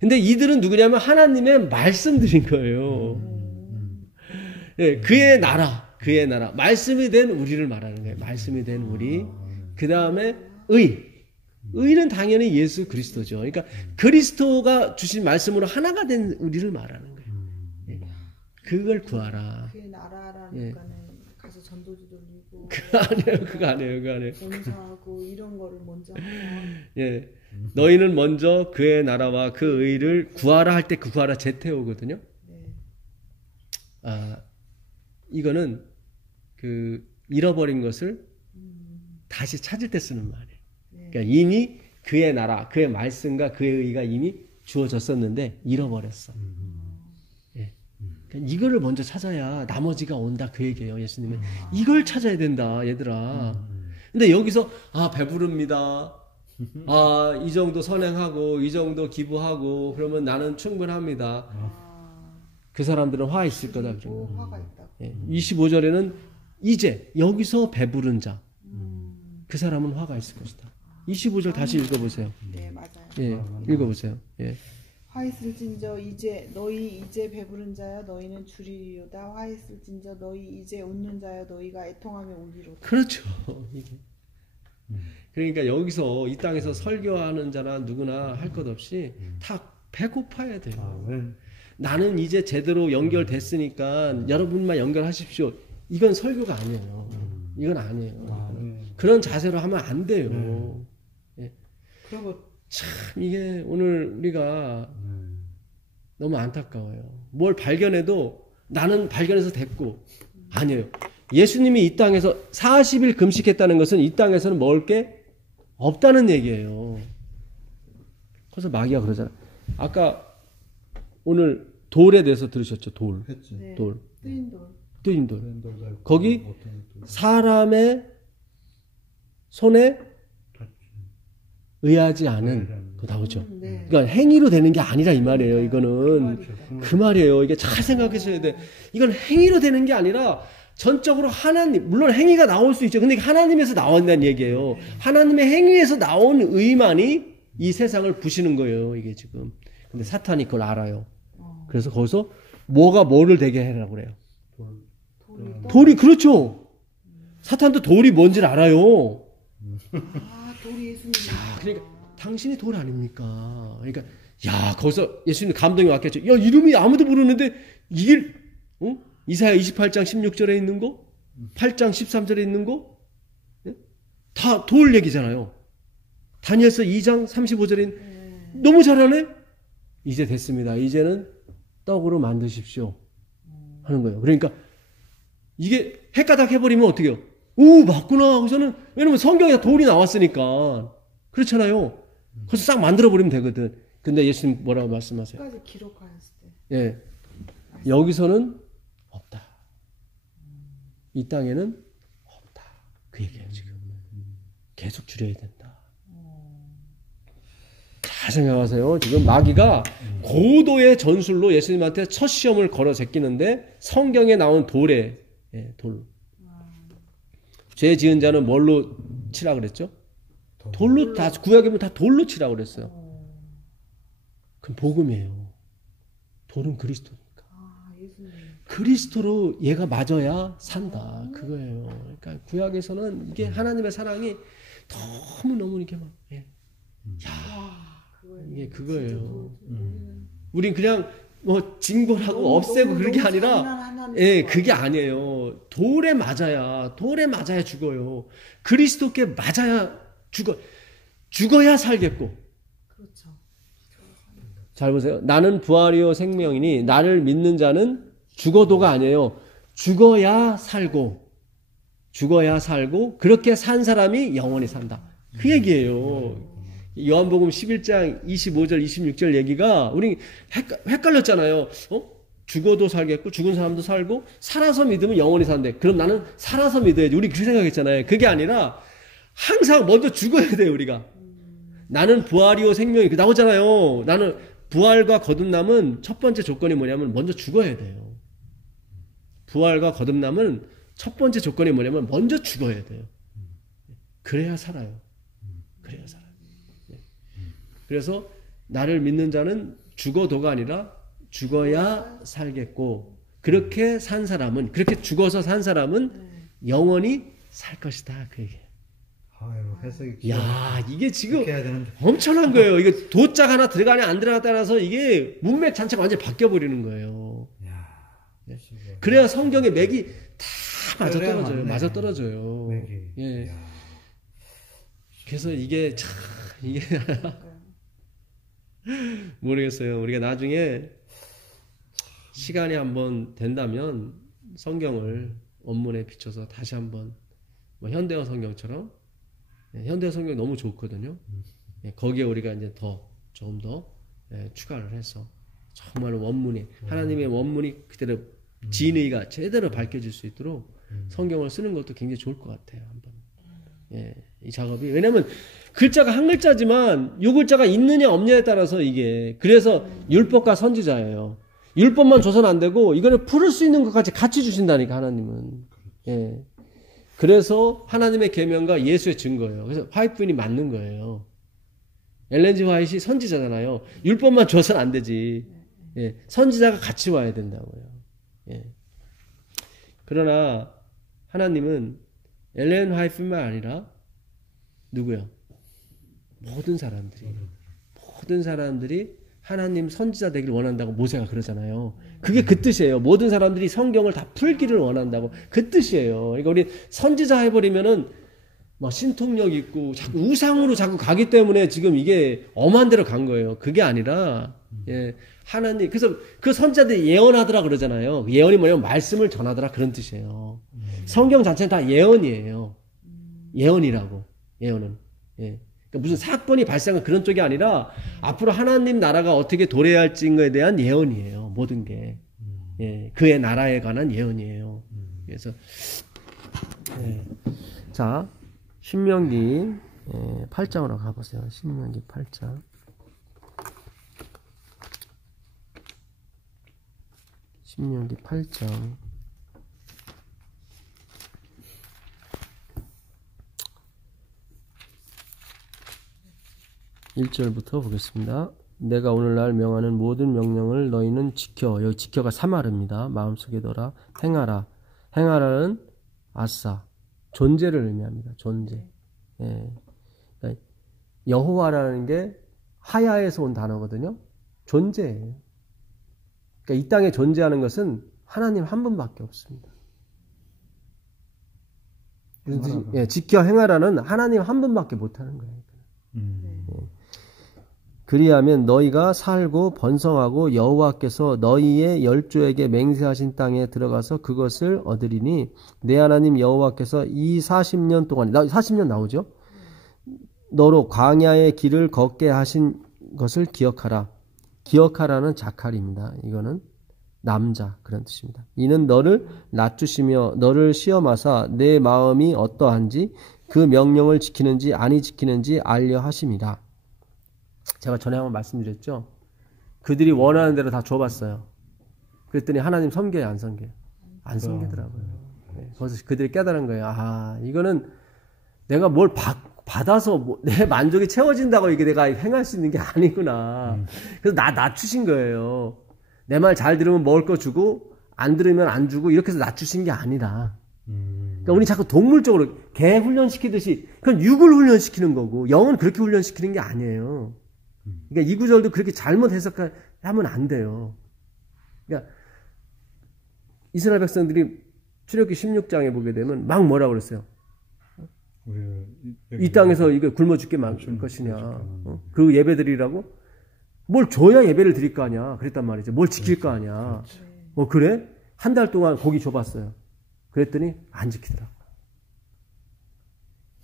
근데 이들은 누구냐면 하나님의 말씀들인 거예요. 예, 그의 나라. 말씀이 된 우리를 말하는 거예요. 말씀이 된 우리. 그 다음에 의는 당연히 예수 그리스도죠. 그러니까 그리스도가 주신 말씀으로 하나가 된 우리를 말하는 거예요. 예. 그걸 구하라. 그의 나라라니까는 가서 전도지 돌리고 그거 아니에요. 봉사하고 이런 거를 먼저 하면 예. 너희는 먼저 그의 나라와 그 의를 구하라 할 때 그 구하라 제테오거든요. 이거는 그 잃어버린 것을 다시 찾을 때 쓰는 말이에요. 그러니까 이미 그의 나라, 그의 말씀과 그의 의가 이미 주어졌었는데 잃어버렸어. 예. 그러니까 이거를 먼저 찾아야 나머지가 온다 그 얘기예요. 예수님은 이걸 찾아야 된다, 얘들아. 근데 여기서 배부릅니다. 이 정도 선행하고 이 정도 기부하고 그러면 나는 충분합니다. 그 사람들은 화 있을 거다. 화가 있다. 예. 25절에는 이제 여기서 배부른 자. 그 사람은 화가 있을 것이다. 25절 다시 읽어보세요. 네, 맞아요. 예, 읽어보세요. 예. 화 있을진저 너희 이제 배부른 자여 너희는 줄이리로다. 화 있을진저 너희 이제 웃는 자여 너희가 애통하며 울리로다. 그렇죠. 이게 그러니까 여기서 이 땅에서 설교하는 자나 누구나 할 것 없이 다 배고파야 돼요. 아, 네. 나는 이제 제대로 연결됐으니까 여러분만 연결하십시오. 이건 설교가 아니에요. 이건 아니에요. 아, 네. 그런 자세로 하면 안 돼요. 예. 그리고 참 이게 오늘 우리가 너무 안타까워요. 뭘 발견해도 나는 발견해서 됐고 아니에요. 예수님이 이 땅에서 40일 금식했다는 것은 이 땅에서는 먹을 게 없다는 얘기예요. 그래서 마귀가 그러잖아. 아까 오늘 돌에 대해서 들으셨죠? 돌. 했지. 네. 돌. 뜨인 돌. 뜨인 돌. 랜덤도 있고, 거기 어떤 것도 사람의 손에 있고. 의하지 않은 그 나오죠. 네. 그러니까 행위로 되는 게 아니라 이 말이에요. 이거는 그렇죠. 그 말이에요. 이게 잘 생각하셔야 돼. 이건 행위로 되는 게 아니라 전적으로 하나님, 물론 행위가 나올 수 있죠. 근데 하나님에서 나온다는 얘기예요. 하나님의 행위에서 나온 의만이 이 세상을 부시는 거예요. 이게 지금. 근데 사탄이 그걸 알아요. 그래서 거기서 뭐가 뭐를 되게 해라고 그래요. 돌이 그렇죠. 사탄도 돌이 뭔지를 알아요. 아, 돌이 예수님. 그러니까 당신이 돌 아닙니까? 그러니까 야 거기서 예수님 감동이 왔겠죠. 야 이름이 아무도 모르는데 이게 이사야 28장 16절에 있는 거, 8장 13절에 있는 거, 다 돌 얘기잖아요. 다니엘서 2장 35절에 있는 너무 잘하네. 이제 됐습니다. 이제는 떡으로 만드십시오 하는 거예요. 그러니까 이게 헷가닥 해버리면 어떻게 해요? 오 맞구나 하고서는 왜냐면 성경에 돌이 나왔으니까 그렇잖아요. 그래서 싹 만들어버리면 되거든. 근데 예수님 뭐라고 말씀하세요? 끝까지 기록하였을 때. 예, 여기서는 없다. 이 땅에는 없다. 그 얘기예요 지금. 계속 줄여야 된다. 잘 생각하세요. 지금 마귀가 고도의 전술로 예수님한테 첫 시험을 걸어 제끼는데 성경에 나온 돌에 돌. 죄 지은 자는 뭘로 치라 그랬죠? 돌로 다 구약에 보면 다 돌로 치라 그랬어요. 그럼 복음이에요. 돌은 그리스도니까. 아, 예수님. 그리스도로 얘가 맞아야 산다. 그거예요. 그러니까 구약에서는 이게 하나님의 사랑이 너무너무 이렇게 막 이게 그거예요. 우린 그냥 뭐 징벌하고 없애고 그런 게 아니라 그게 아니에요. 돌에 맞아야 죽어요. 그리스도께 맞아야 죽어야 살겠고. 그렇죠. 잘 보세요. 나는 부활이요 생명이니 나를 믿는 자는 죽어도가 아니에요. 죽어야 살고 그렇게 산 사람이 영원히 산다. 그 얘기예요. 요한복음 11장 25절 26절 얘기가 우리 헷갈렸잖아요. 죽어도 살겠고 죽은 사람도 살고 살아서 믿으면 영원히 산대. 그럼 나는 살아서 믿어야지. 우리 그렇게 생각했잖아요. 그게 아니라 항상 먼저 죽어야 돼요. 우리가. 나는 부활이요 생명이 나오잖아요. 나는 부활과 거듭남은 첫 번째 조건이 뭐냐면 먼저 죽어야 돼요. 부활과 거듭남은 첫 번째 조건이 뭐냐면 먼저 죽어야 돼요. 그래야 살아요. 그래야 살아요. 그래서 나를 믿는 자는 죽어도가 아니라 죽어야 살겠고 그렇게 산 사람은 그렇게 죽어서 산 사람은 영원히 살 것이다. 그 얘기예요. 아유, 해석이 야 이게 지금 해야 되는데. 엄청난 거예요. 이게 도자가 하나 들어가냐 안 들어가냐 따라서 이게 문맥 자체가 완전히 바뀌어 버리는 거예요. 야, 그래야 성경의 맥이 다 맞아 그래야 떨어져요. 맞네. 맞아 떨어져요. 맥이. 예. 야. 그래서 이게 참 이게 모르겠어요. 우리가 나중에 시간이 한번 된다면 성경을 원문에 비춰서 다시 한번 뭐 현대어 성경처럼 현대어 성경이 너무 좋거든요. 거기에 우리가 이제 조금 더 추가를 해서 정말 원문이 하나님의 원문이 그대로 진의가 제대로 밝혀질 수 있도록 성경을 쓰는 것도 굉장히 좋을 것 같아요. 한번 이 작업이 왜냐하면 글자가 한 글자지만 요 글자가 있느냐 없느냐에 따라서 이게 그래서 율법과 선지자예요. 율법만 줘서는 안 되고 이거를 풀을 수 있는 것까지 같이 주신다니까 하나님은. 그래서 하나님의 계명과 예수의 증거예요. 그래서 화이트분이 맞는 거예요. 엘렌 G 화이트이 선지자잖아요. 율법만 줘서는 안 되지. 선지자가 같이 와야 된다고요. 그러나 하나님은 엘렌 화이트뿐만 아니라 누구요? 모든 사람들이 하나님 선지자 되기를 원한다고 모세가 그러잖아요. 그게 그 뜻이에요. 모든 사람들이 성경을 다 풀기를 원한다고. 그 뜻이에요. 그러니까 우리 선지자 해버리면은 막 신통력 있고 자꾸 우상으로 자꾸 가기 때문에 지금 이게 엄한 데로 간 거예요. 그게 아니라 예, 하나님 그래서 그 선지자들이 예언하더라 그러잖아요. 예언이 뭐냐면 말씀을 전하더라 그런 뜻이에요. 성경 자체는 다 예언이에요. 예언이라고. 예언은. 예. 그러니까 무슨 사건이 발생한 그런 쪽이 아니라 앞으로 하나님 나라가 어떻게 도래해야 할지에 대한 예언이에요. 모든 게. 예, 그의 나라에 관한 예언이에요. 그래서 예. 자, 신명기 8장으로 가보세요. 신명기 8장. 신명기 8장. 1절부터 보겠습니다. 내가 오늘날 명하는 모든 명령을 너희는 지켜. 여기 지켜가 사마르입니다. 마음속에 둬라. 행하라. 행하라는 아싸. 존재를 의미합니다. 존재. 예. 그러니까 여호와라는 게 하야에서 온 단어거든요. 존재예요. 그러니까 이 땅에 존재하는 것은 하나님 한 분밖에 없습니다. 예, 지켜 행하라는 하나님 한 분밖에 못하는 거예요. 그리하면 너희가 살고 번성하고 여호와께서 너희의 열조에게 맹세하신 땅에 들어가서 그것을 얻으리니 내 하나님 여호와께서 이 40년 동안 40년 나오죠. 너로 광야의 길을 걷게 하신 것을 기억하라. 기억하라는 자칼입니다. 이거는 남자 그런 뜻입니다. 이는 너를 낮추시며 너를 시험하사 내 마음이 어떠한지 그 명령을 지키는지 아니 지키는지 알려 하심이라. 제가 전에 한번 말씀드렸죠. 그들이 원하는 대로 다 줘봤어요. 그랬더니 하나님 섬겨요, 안 섬겨요? 안 섬기더라고요. 네, 그래서 그들이 깨달은 거예요. 아, 이거는 내가 뭘 받아서 내 만족이 채워진다고 이게 내가 행할 수 있는 게 아니구나. 그래서 낮추신 거예요. 내 말 잘 들으면 먹을 거 주고 안 들으면 안 주고 이렇게 해서 낮추신 게 아니라. 그러니까 우리 자꾸 동물적으로 개 훈련시키듯이 그건 육을 훈련시키는 거고 영은 그렇게 훈련시키는 게 아니에요. 그러니까 이 구절도 그렇게 잘못 해석하면 안 돼요. 그러니까 이스라엘 백성들이 출애굽기 16장에 보게 되면 막 뭐라고 그랬어요? 이 땅에서 이거 굶어 죽게 만들 것이냐. 그 예배 드리라고? 뭘 줘야 예배를 드릴 거 아니야. 그랬단 말이죠. 뭘 지킬 거 아니야. 그래? 한 달 동안 고기 줘봤어요. 그랬더니 안 지키더라고.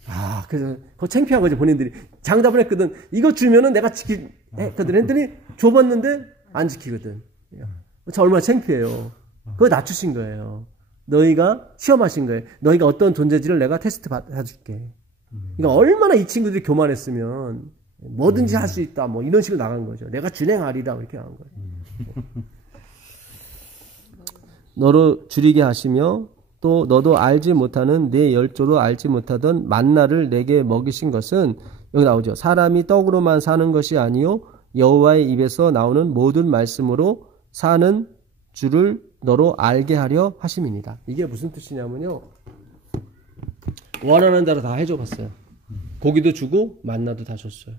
아, 그래서 그거 창피한 거죠, 본인들이. 장담을 했거든. 이거 주면은 내가 지키거든. 했더니 줘봤는데 안 지키거든. 저 얼마나 창피해요. 그거 낮추신 거예요. 너희가 시험하신 거예요. 너희가 어떤 존재지를 내가 테스트 받아줄게. 그러니까 얼마나 이 친구들이 교만했으면 뭐든지 할 수 있다. 뭐 이런 식으로 나간 거죠. 내가 준행하리다. 이렇게 나간 거예요. 너로 줄이게 하시며 또 너도 알지 못하는 내 열조도 알지 못하던 만나를 내게 먹이신 것은 여기 나오죠. 사람이 떡으로만 사는 것이 아니요 여호와의 입에서 나오는 모든 말씀으로 사는 줄을 너로 알게 하려 하심이니라. 이게 무슨 뜻이냐면요. 원하는 대로 다 해줘봤어요. 고기도 주고 만나도 다 줬어요.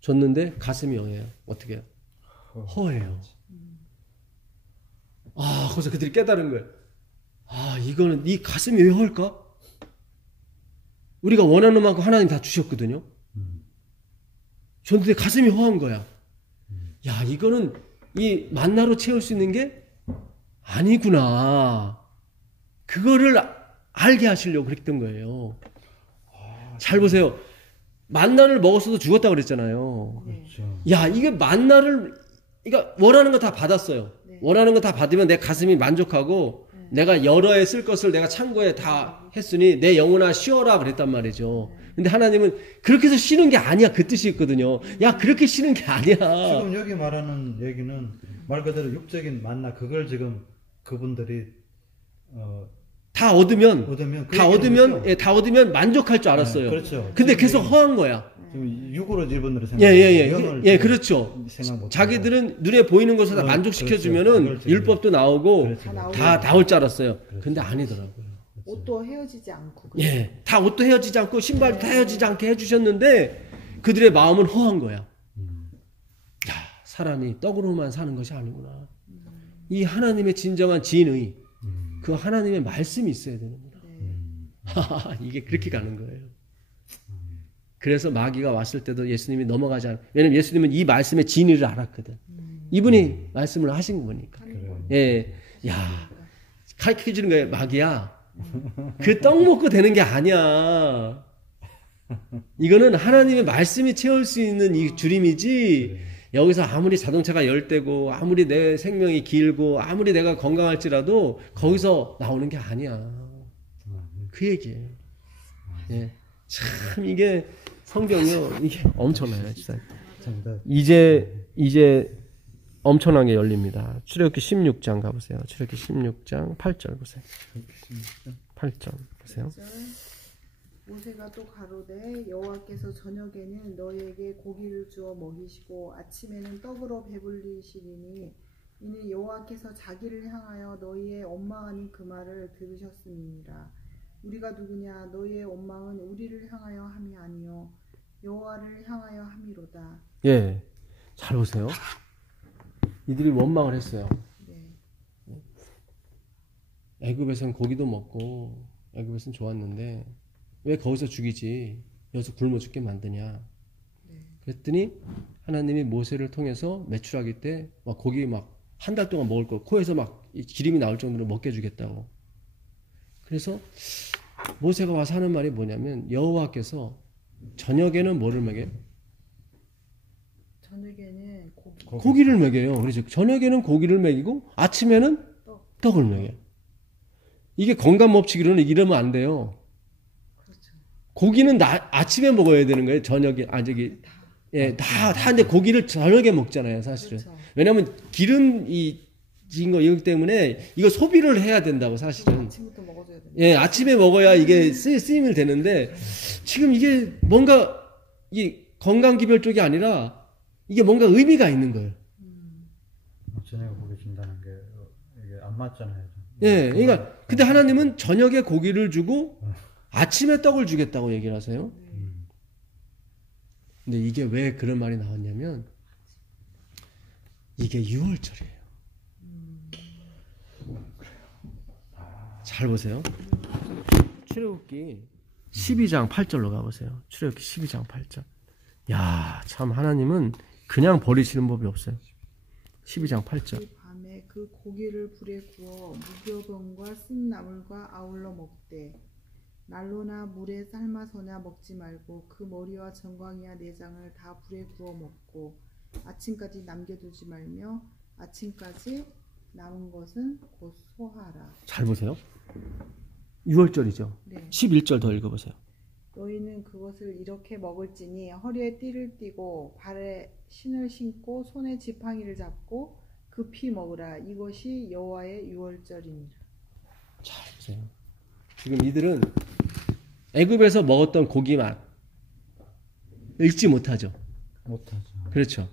줬는데 가슴이 허해요. 어떻게 해요? 허해요. 아, 거기서 그들이 깨달은 거예요. 아, 이거는 네 가슴이 왜 허할까? 우리가 원하는 만큼 하나님 다 주셨거든요. 줬는데 가슴이 허한 거야. 야, 이거는 이 만나로 채울 수 있는 게 아니구나. 그거를 알게 하시려고 그랬던 거예요. 잘 보세요. 만나를 먹었어도 죽었다고 그랬잖아요. 그렇죠. 야, 이게 만나를, 그러니까 원하는 거 다 받았어요. 네. 원하는 거 다 받으면 내 가슴이 만족하고 내가 여러 해 쓸 것을 내가 창고에 다 했으니 내 영혼아 쉬어라 그랬단 말이죠. 근데 하나님은 그렇게 해서 쉬는 게 아니야. 그 뜻이 있거든요. 야, 그렇게 쉬는 게 아니야. 지금 여기 말하는 얘기는 말 그대로 육적인 만나 그걸 지금 그분들이 다 얻으면 다 얻으면 만족할 줄 알았어요. 네, 그렇죠. 근데 계속 허한 거야. 지금 육으로 일본으로 생각해요. 예, 그렇죠. 자기들은 눈에 보이는 것을 다 만족시켜주면은 그렇죠. 율법도 나오고 그렇죠. 다 나올 줄 알았어요. 근데 아니더라고요. 옷도 헤어지지 않고. 예, 다 옷도 헤어지지 않고 신발도 다 헤어지지 않게 해주셨는데 그들의 마음은 허한 거야. 야, 사람이 떡으로만 사는 것이 아니구나. 이 하나님의 진정한 진의, 그 하나님의 말씀이 있어야 되는구나. 이게 그렇게 가는 거예요. 그래서 마귀가 왔을 때도 예수님이 넘어가지 않아. 왜냐면 예수님은 이 말씀의 진의를 알았거든. 이분이 말씀을 하신 거니까. 예, 야, 가르쳐 주는 거예요. 마귀야, 그 떡 먹고 되는 게 아니야. 이거는 하나님의 말씀이 채울 수 있는 이 주림이지. 여기서 아무리 자동차가 열대고 아무리 내 생명이 길고 아무리 내가 건강할지라도 거기서 나오는 게 아니야. 그 얘기예요. 예. 참 이게 성경이요, 이게 엄청나요, 진짜. 이제 엄청나게 열립니다. 출애굽기 16장 가보세요. 출애굽기 16장 8절 보세요. 8절 보세요. 모세가 또 가로되 여호와께서 저녁에는 너희에게 고기를 주어 먹이시고 아침에는 떡으로 배불리시리니 이는 여호와께서 자기를 향하여 너희의 원망하니 그 말을 들으셨음이니라. 우리가 누구냐? 너희의 원망은 우리를 향하여 함이 아니요 여호와를 향하여 함이로다. 예, 잘 보세요. 이들이 원망을 했어요. 네. 애굽에서는 고기도 먹고 애굽에서는 좋았는데 왜 거기서 죽이지? 여기서 굶어 죽게 만드냐? 그랬더니 하나님이 모세를 통해서 메추라기 때 막 고기 막 한 달 동안 먹을 거, 코에서 막 기름이 나올 정도로 먹게 해주겠다고. 그래서 모세가 와서 하는 말이 뭐냐면 여호와께서 저녁에는 뭐를 먹여요? 저녁에는 고기를 먹여요. 그래서 저녁에는 고기를 먹이고 아침에는 떡을 먹여요. 이게 건강법칙으로는 이러면 안 돼요. 그렇죠. 고기는 아침에 먹어야 되는 거예요. 저녁에, 예, 다 근데 고기를 저녁에 먹잖아요, 사실은. 그렇죠. 왜냐면 기름이 진 거, 이기 때문에 이거 소비를 해야 된다고, 사실은. 아침부터 먹어줘야 돼요. 예, 아침에 먹어야 이게 쓰임을 되는데, 지금 이게 뭔가, 이 건강기별 쪽이 아니라, 이게 뭔가 의미가 있는 거예요. 저녁에 고기 준다는 게 이게 안 맞잖아요. 예, 그러니까, 근데 하나님은 저녁에 고기를 주고, 아침에 떡을 주겠다고 얘기를 하세요. 근데 이게 왜 그런 말이 나왔냐면, 이게 6월절이에요. 잘 보세요. 출애굽기 12장 8절로 가보세요. 출애굽기 12장 8절. 야, 참 하나님은 그냥 버리시는 법이 없어요. 12장 8절. 그 밤에 그 고기를 불에 구워 무교병과 쓴 나물과 아울러 먹되 난로나 물에 삶아서냐 먹지 말고 그 머리와 정광이와 내장을 다 불에 구워 먹고 아침까지 남겨두지 말며 아침까지 남은 것은 곧 소하라. 잘 보세요. 6월절이죠. 네. 11절 더 읽어보세요. 너희는 그것을 이렇게 먹을지니 허리에 띠를 띠고 발에 신을 신고 손에 지팡이를 잡고 급히 먹으라. 이것이 여호와의 유월절이니라. 잘 보세요. 지금 이들은 애굽에서 먹었던 고기 맛 읽지 못하죠. 못하죠. 그렇죠.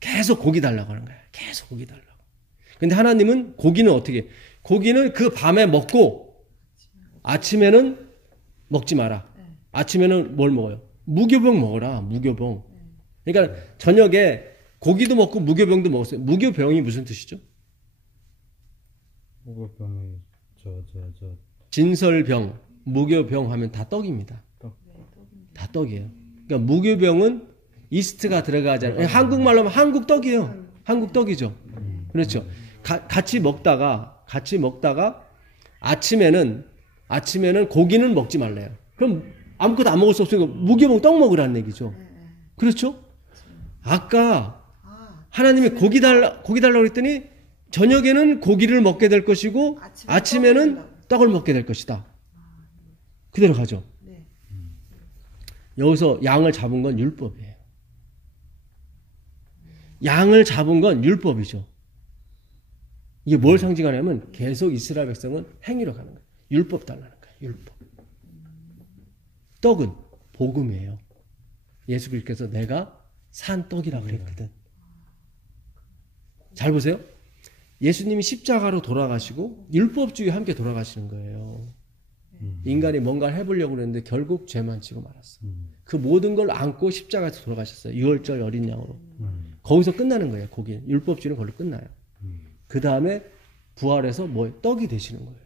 계속 고기 달라고 하는 거야. 계속 고기 달라고. 근데 하나님은 고기는 어떻게? 고기는 그 밤에 먹고 아침에는 먹지 마라. 아침에는 뭘 먹어요? 무교병 먹어라. 무교병. 그러니까 저녁에 고기도 먹고 무교병도 먹었어요. 무교병이 무슨 뜻이죠? 무교병이 진설병, 무교병 하면 다 떡입니다. 다 떡이에요. 그러니까 무교병은 이스트가 들어가지 않아요. 한국말로 하면 한국 떡이에요. 한국 떡이죠. 그렇죠. 같이 먹다가 아침에는 고기는 먹지 말래요. 그럼 아무것도 안 먹을 수 없으니까 무교병 떡 먹으라는 얘기죠. 그렇죠? 아까 하나님이 고기 달라고 했더니 저녁에는 고기를 먹게 될 것이고 아침에는 떡을 먹게 될 것이다. 그대로 가죠. 네. 여기서 양을 잡은 건 율법이에요. 양을 잡은 건 율법이죠. 이게 뭘 상징하냐면 계속 이스라엘 백성은 행위로 가는 거예요. 율법 달라는 거예요. 율법. 떡은 복음이에요. 예수 그리스도께서 내가 산 떡이라고 그랬거든. 잘 보세요. 예수님이 십자가로 돌아가시고 율법주의와 함께 돌아가시는 거예요. 인간이 뭔가를 해보려고 그랬는데 결국 죄만 지고 말았어. 그 모든 걸 안고 십자가에서 돌아가셨어요. 유월절 어린 양으로. 거기서 끝나는 거예요. 거기 율법주의는 거기서 끝나요. 그 다음에 부활해서 뭐 떡이 되시는 거예요.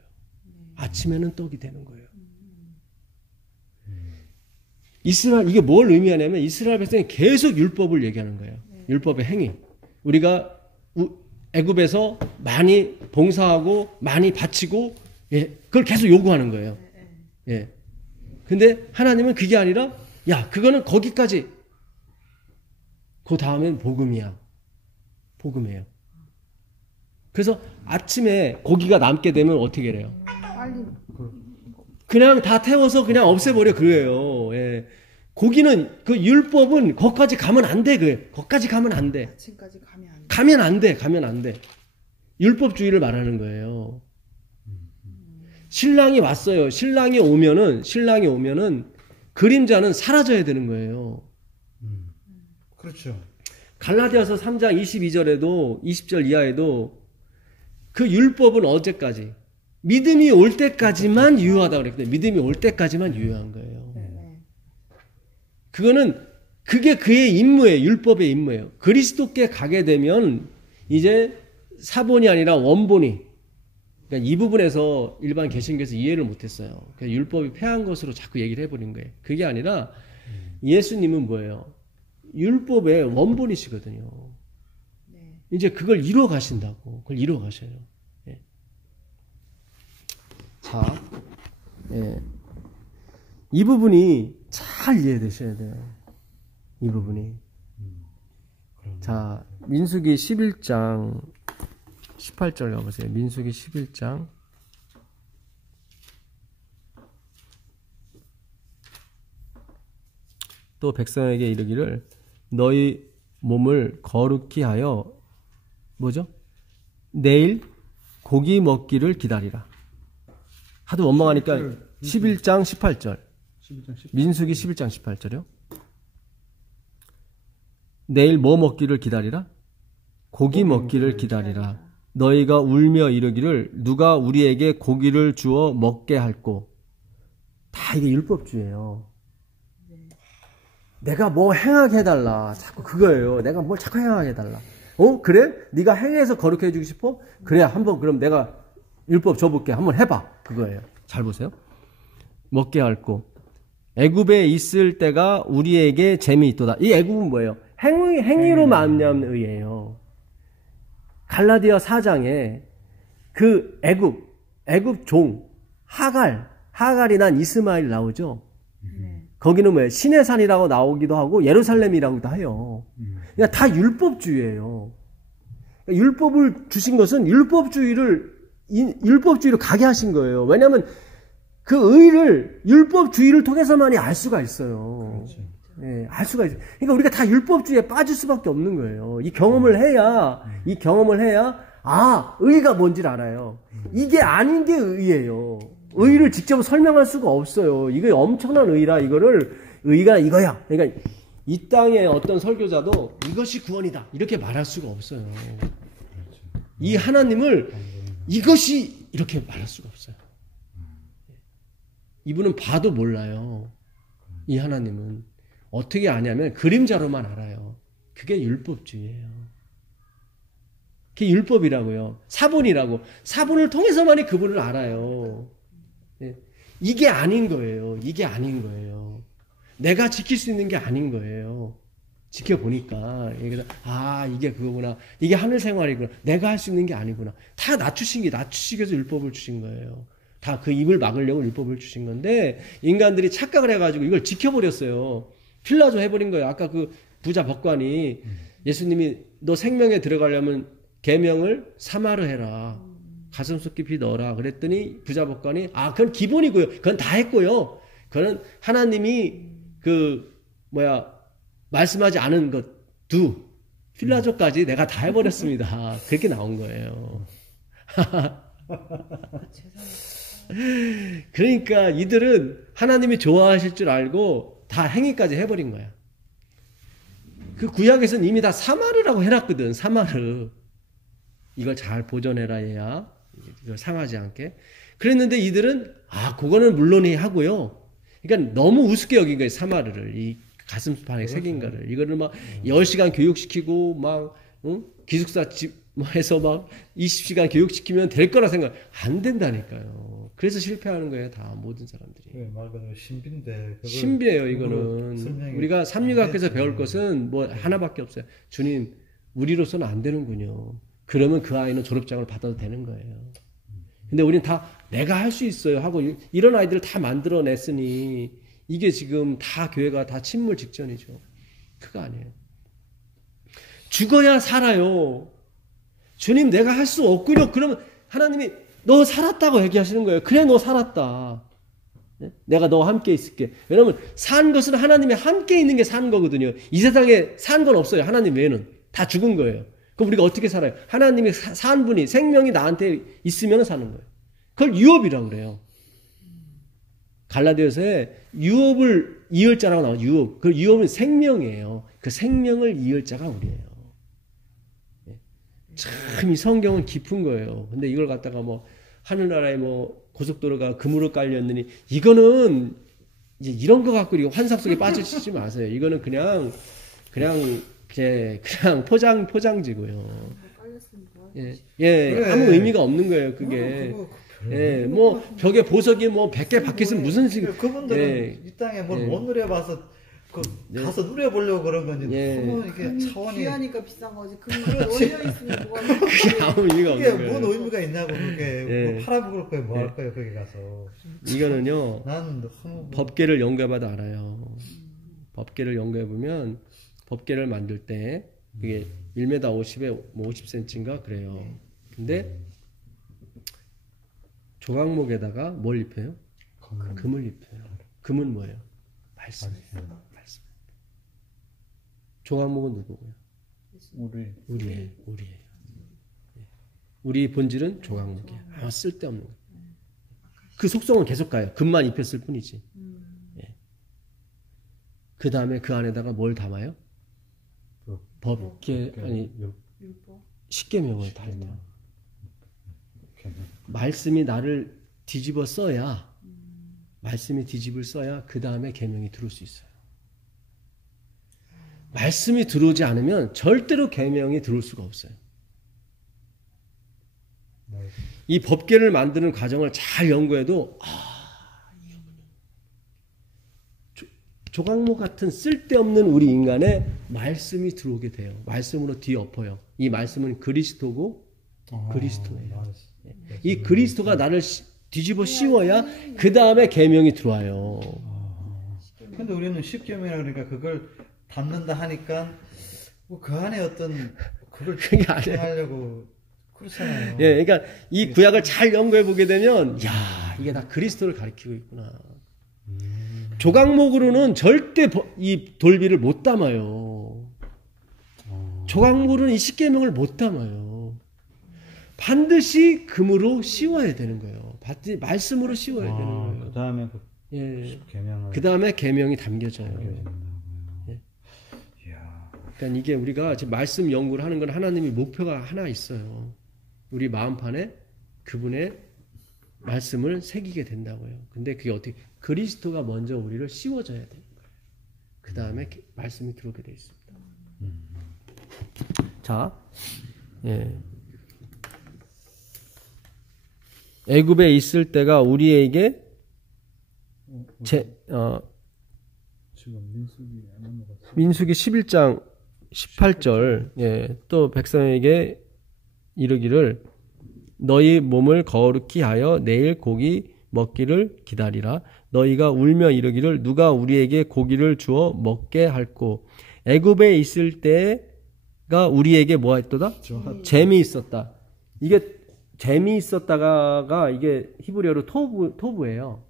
아침에는 떡이 되는 거예요. 이스라엘, 이게 뭘 의미하냐면 이스라엘 백성이 계속 율법을 얘기하는 거예요. 율법의 행위. 우리가 애굽에서 많이 봉사하고 많이 바치고, 예, 그걸 계속 요구하는 거예요. 예. 근데 하나님은 그게 아니라, 야, 그거는 거기까지. 그 다음엔 복음이야. 복음이에요. 그래서 아침에 고기가 남게 되면 어떻게 해요? 빨리 그냥 다 태워서 그냥 없애버려, 그래요. 예. 고기는, 그 율법은 거기까지 가면 안 돼, 거기까지 가면 안 돼. 아침까지 가면 안 돼. 가면 안 돼, 가면 안 돼. 율법주의를 말하는 거예요. 신랑이 왔어요. 신랑이 오면은 그림자는 사라져야 되는 거예요. 그렇죠. 갈라디아서 3장 22절에도 20절 이하에도 그 율법은 언제까지? 믿음이 올 때까지만 유효하다고 그랬거든요. 믿음이 올 때까지만 유효한 거예요. 그게 그의 임무예요. 율법의 임무예요. 그리스도께 가게 되면 이제 사본이 아니라 원본이, 그러니까 이 부분에서 일반 개신교에서 이해를 못했어요. 그래서 율법이 패한 것으로 자꾸 얘기를 해버린 거예요. 그게 아니라 예수님은 뭐예요? 율법의 원본이시거든요. 이제 그걸 이루어 가신다고. 그걸 이루어 가셔요. 예. 자, 예. 이 부분이 잘 이해되셔야 돼요. 이 부분이. 자, 민수기 11장 18절 가보세요. 민수기 11장. 또 백성에게 이르기를 너희 몸을 거룩히 하여 뭐죠? 내일 고기 먹기를 기다리라. 하도 원망하니까 11장 18절. 민수기 11장 18절이요. 내일 뭐 먹기를 기다리라? 고기 먹기를 기다리라. 너희가 울며 이르기를 누가 우리에게 고기를 주어 먹게 할꼬. 다 이게 율법주의예요. 내가 뭐 행하게 해달라. 자꾸 그거예요. 내가 뭘 자꾸 행하게 해달라. 그래? 네가 행해서 거룩해 해주고 싶어? 그래, 한번 그럼 내가 율법 줘볼게. 한번 해봐. 그거예요. 잘 보세요. 먹게 할꼬. 애굽에 있을 때가 우리에게 재미있도다. 이 애굽은 뭐예요? 행위로 말미암은 의예요. 갈라디아 4장에 그 애굽 종 하갈이 난 이스마엘 나오죠. 거기는 뭐예요? 신의 산이라고 나오기도 하고 예루살렘이라고도 해요. 그러니까 다 율법주의예요. 그러니까 율법을 주신 것은 율법주의로 가게 하신 거예요. 왜냐하면 그 의를 율법주의를 통해서만이 알 수가 있어요. 그렇죠. 예, 알 수가 있어요. 그러니까 우리가 다 율법주의에 빠질 수밖에 없는 거예요. 이 경험을 해야, 의가 뭔지를 알아요. 이게 아닌 게 의예요. 의를 직접 설명할 수가 없어요. 이게 엄청난 의라, 의가 이거야. 그러니까 이 땅의 어떤 설교자도 이것이 구원이다. 이렇게 말할 수가 없어요. 이 하나님을 이것이 이렇게 말할 수가 없어요. 이분은 봐도 몰라요. 이 하나님은. 어떻게 아냐면 그림자로만 알아요. 그게 율법주의예요. 그게 율법이라고요. 사본이라고. 사본을 통해서만이 그분을 알아요. 이게 아닌 거예요. 이게 아닌 거예요. 내가 지킬 수 있는 게 아닌 거예요. 지켜보니까 이게 그거구나. 이게 하늘 생활이구나. 내가 할 수 있는 게 아니구나. 다 낮추시기 위해서 율법을 주신 거예요. 다 그 입을 막으려고 율법을 주신 건데 인간들이 착각을 해가지고 이걸 지켜버렸어요. 필라조 해버린 거예요. 아까 그 부자 법관이 예수님이 너 생명에 들어가려면 계명을 사마르 해라. 가슴 속 깊이 넣어라. 그랬더니 부자 법관이 그건 기본이고요. 그건 다 했고요. 그건 하나님이 말씀하지 않은 것 필라조까지 내가 다 해버렸습니다. 그렇게 나온 거예요. 그러니까 이들은 하나님이 좋아하실 줄 알고 다 행위까지 해버린 거야. 그 구약에서는 이미 다 사마르라고 해놨거든. 사마르. 이걸 잘 보존해라 얘야. 이걸 상하지 않게. 그랬는데 이들은 그거는 물론이 하고요. 그러니까 너무 우습게 여긴 거예요. 사마르를. 이 가슴판에 새긴 거를. 이거를 막 10시간 교육시키고 막 기숙사 해서 막 20시간 교육시키면 될 거라 생각. 안 된다니까요. 그래서 실패하는 거예요. 다 모든 사람들이. 네, 말 그대로 신비인데. 신비예요. 이거는. 우리가 삼육학에서 배울 것은 뭐 하나밖에 없어요. 주님, 우리로서는 안 되는군요. 그러면 그 아이는 졸업장을 받아도 되는 거예요. 근데 우리는 다 내가 할 수 있어요 하고 이런 아이들을 다 만들어냈으니 이게 지금 다 교회가 다 침몰 직전이죠. 그거 아니에요. 죽어야 살아요. 주님 내가 할 수 없군요. 그러면 하나님이 너 살았다고 얘기하시는 거예요. 그래 너 살았다. 내가 너와 함께 있을게. 왜냐면 산 것은 하나님이 함께 있는 게 사는 거거든요. 이 세상에 산 건 없어요. 하나님 외에는. 다 죽은 거예요. 그럼 우리가 어떻게 살아요? 하나님이 산 분이 생명이 나한테 있으면 사는 거예요. 그걸 유업이라고 그래요. 갈라디아서에 유업을 이을 자라고 나와요. 유업. 그 유업은 생명이에요. 그 생명을 이을 자가 우리예요. 참 이 성경은 깊은 거예요. 근데 이걸 갖다가 뭐 하늘나라에 뭐 고속도로가 금으로 깔렸느니 이거는 이제 이런 거 갖고 환상 속에 빠지시지 마세요. 이거는 그냥 포장지고요. 그래. 아무 의미가 없는 거예요, 그게. 뭐 벽에 보석이 뭐 100개 박혔으면 무슨 식. 그분들은 이 땅에 뭘 못 누려봐서 가서 누려보려고 그런 건지 너무 이게 차원이 귀하니까 비싼 거지. 그게 올려 있으면 뭐가 그게 아무 의미가 없는 거예요. 뭔 의미가 있냐고 그게 뭐 팔아먹을 거예요, 뭐 할 거예요 거기 가서. 이거는요. 나는 너무 법계를 연구해봐도 알아요. 법계를 연구해보면 법계를 만들 때 그게 1m 50에 뭐 50cm인가 그래요. 근데 조각목에다가 뭘 입혀요? 금을 입혀요. 금은 뭐예요? 말씀. 조각목은 누구고요? 우리예요. 우리 본질은 조각목이에요. 아무 쓸데없는 거. 그 속성은 계속 가요. 금만 입혔을 뿐이지. 그 다음에 그 안에다가 뭘 담아요? 법계 아니 십계명을 담아요. 말씀이 나를 뒤집어 써야 말씀이 뒤집을 써야 그 다음에 계명이 들어올 수 있어요. 말씀이 들어오지 않으면 절대로 계명이 들어올 수가 없어요. 이 법계를 만드는 과정을 잘 연구해도 조각목 같은 쓸데없는 우리 인간의 말씀이 들어오게 돼요. 말씀으로 뒤엎어요. 이 말씀은 그리스도고 그리스도예요. 이 그리스도가 나를 뒤집어 씌워야 그 다음에 계명이 들어와요. 근데 우리는 십계명이라 그러니까 그걸 담는다 하니까 뭐 그 안에 어떤 그걸 하려고 그렇잖아요. 예, 그러니까 이 구약을 잘 연구해 보게 되면 야 이게 다 그리스도를 가리키고 있구나. 조각목으로는 절대 이 돌비를 못 담아요. 조각목으로는 이 십계명을 못 담아요. 반드시 금으로 씌워야 되는 거예요. 말씀으로 씌워야 되는 거예요. 그 다음에 그 다음에 계명이 담겨져요. 그러니까 이게 우리가 지금 말씀 연구를 하는 건 하나님의 목표가 하나 있어요. 우리 마음판에 그분의 말씀을 새기게 된다고요. 근데 그게 어떻게 그리스도가 먼저 우리를 씌워줘야 되는 거예요. 그 다음에 말씀이 들어오게 되어 있습니다. 자, 애굽에 있을 때가 우리에게 민수기 11장 18절 또 백성에게 이르기를 너희 몸을 거룩히 하여 내일 고기 먹기를 기다리라. 너희가 울며 이르기를 누가 우리에게 고기를 주어 먹게 할꼬. 애굽에 있을 때가 우리에게 뭐했도다? 재미있었다. 이게 재미있었다가 이게 히브리어로 토부예요.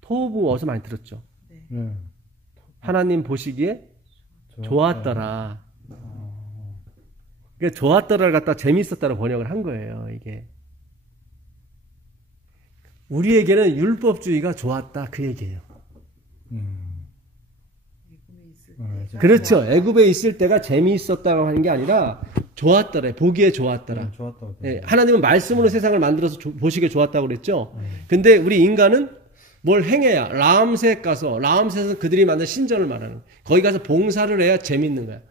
토부 어디서 많이 들었죠? 네. 하나님 보시기에 좋았더라. 그러니까 좋았더라를 갖다 재미있었다로 번역을 한 거예요. 이게 우리에게는 율법주의가 좋았다 그 얘기예요. 그렇죠. 애굽에 있을 때가 재미있었다고 하는 게 아니라 좋았더래. 보기에 좋았더라. 좋았다고. 예, 하나님은 말씀으로 세상을 만들어서 보시기에 좋았다고 그랬죠. 근데 우리 인간은 뭘 행해야 라암셋 가서 라암셋은 그들이 만든 신전을 말하는 거예요. 거기 가서 봉사를 해야 재밌는 거야.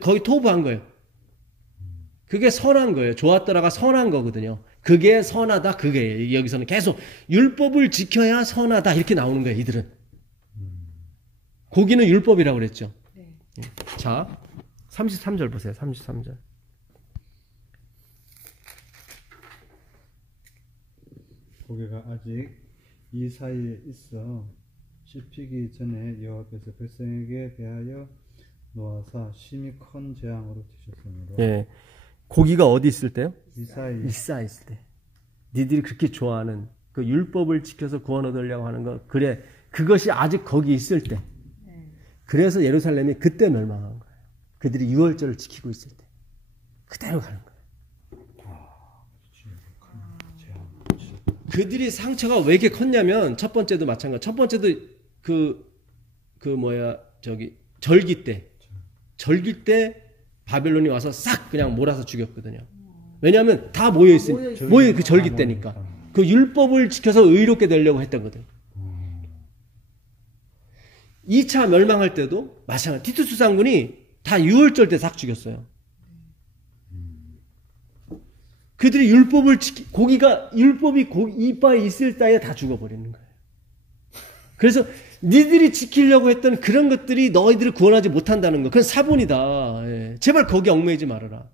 거기 토부한 거예요. 그게 선한 거예요. 좋았더라가 선한 거거든요. 그게 선하다 그게 여기서는 계속 율법을 지켜야 선하다 이렇게 나오는 거예요. 이들은. 고기는 율법이라고 그랬죠. 네. 자 33절 보세요. 33절. 고개가 아직 이 사이에 있어 씹히기 전에 여호와께서 백성에게 대하여 놓아사 심히 큰 재앙으로 치셨으므로. 예, 고기가 어디 있을 때요? 이 사이 있을 때. 니들이 그렇게 좋아하는 그 율법을 지켜서 구원 얻으려고 하는 거 그래 그것이 아직 거기 있을 때. 그래서 예루살렘이 그때 멸망한 거예요. 그들이 유월절을 지키고 있을 때 그대로 가는 거예요. 그들이 상처가 왜 이렇게 컸냐면 첫 번째도 마찬가지. 첫 번째도 절기 때 바벨론이 와서 싹 그냥 몰아서 죽였거든요. 왜냐하면 다 모여 있으니까 그 절기 때니까 그 율법을 지켜서 의롭게 되려고 했던 거든. 2차 멸망할 때도 마찬가지. 티투스 장군이 다 유월절 때 싹 죽였어요. 그들이 율법을 율법이 이빠에 있을 때에 다 죽어버리는 거예요. 그래서 니들이 지키려고 했던 그런 것들이 너희들을 구원하지 못한다는 거. 그건 사본이다. 예. 제발 거기 얽매이지 말아라.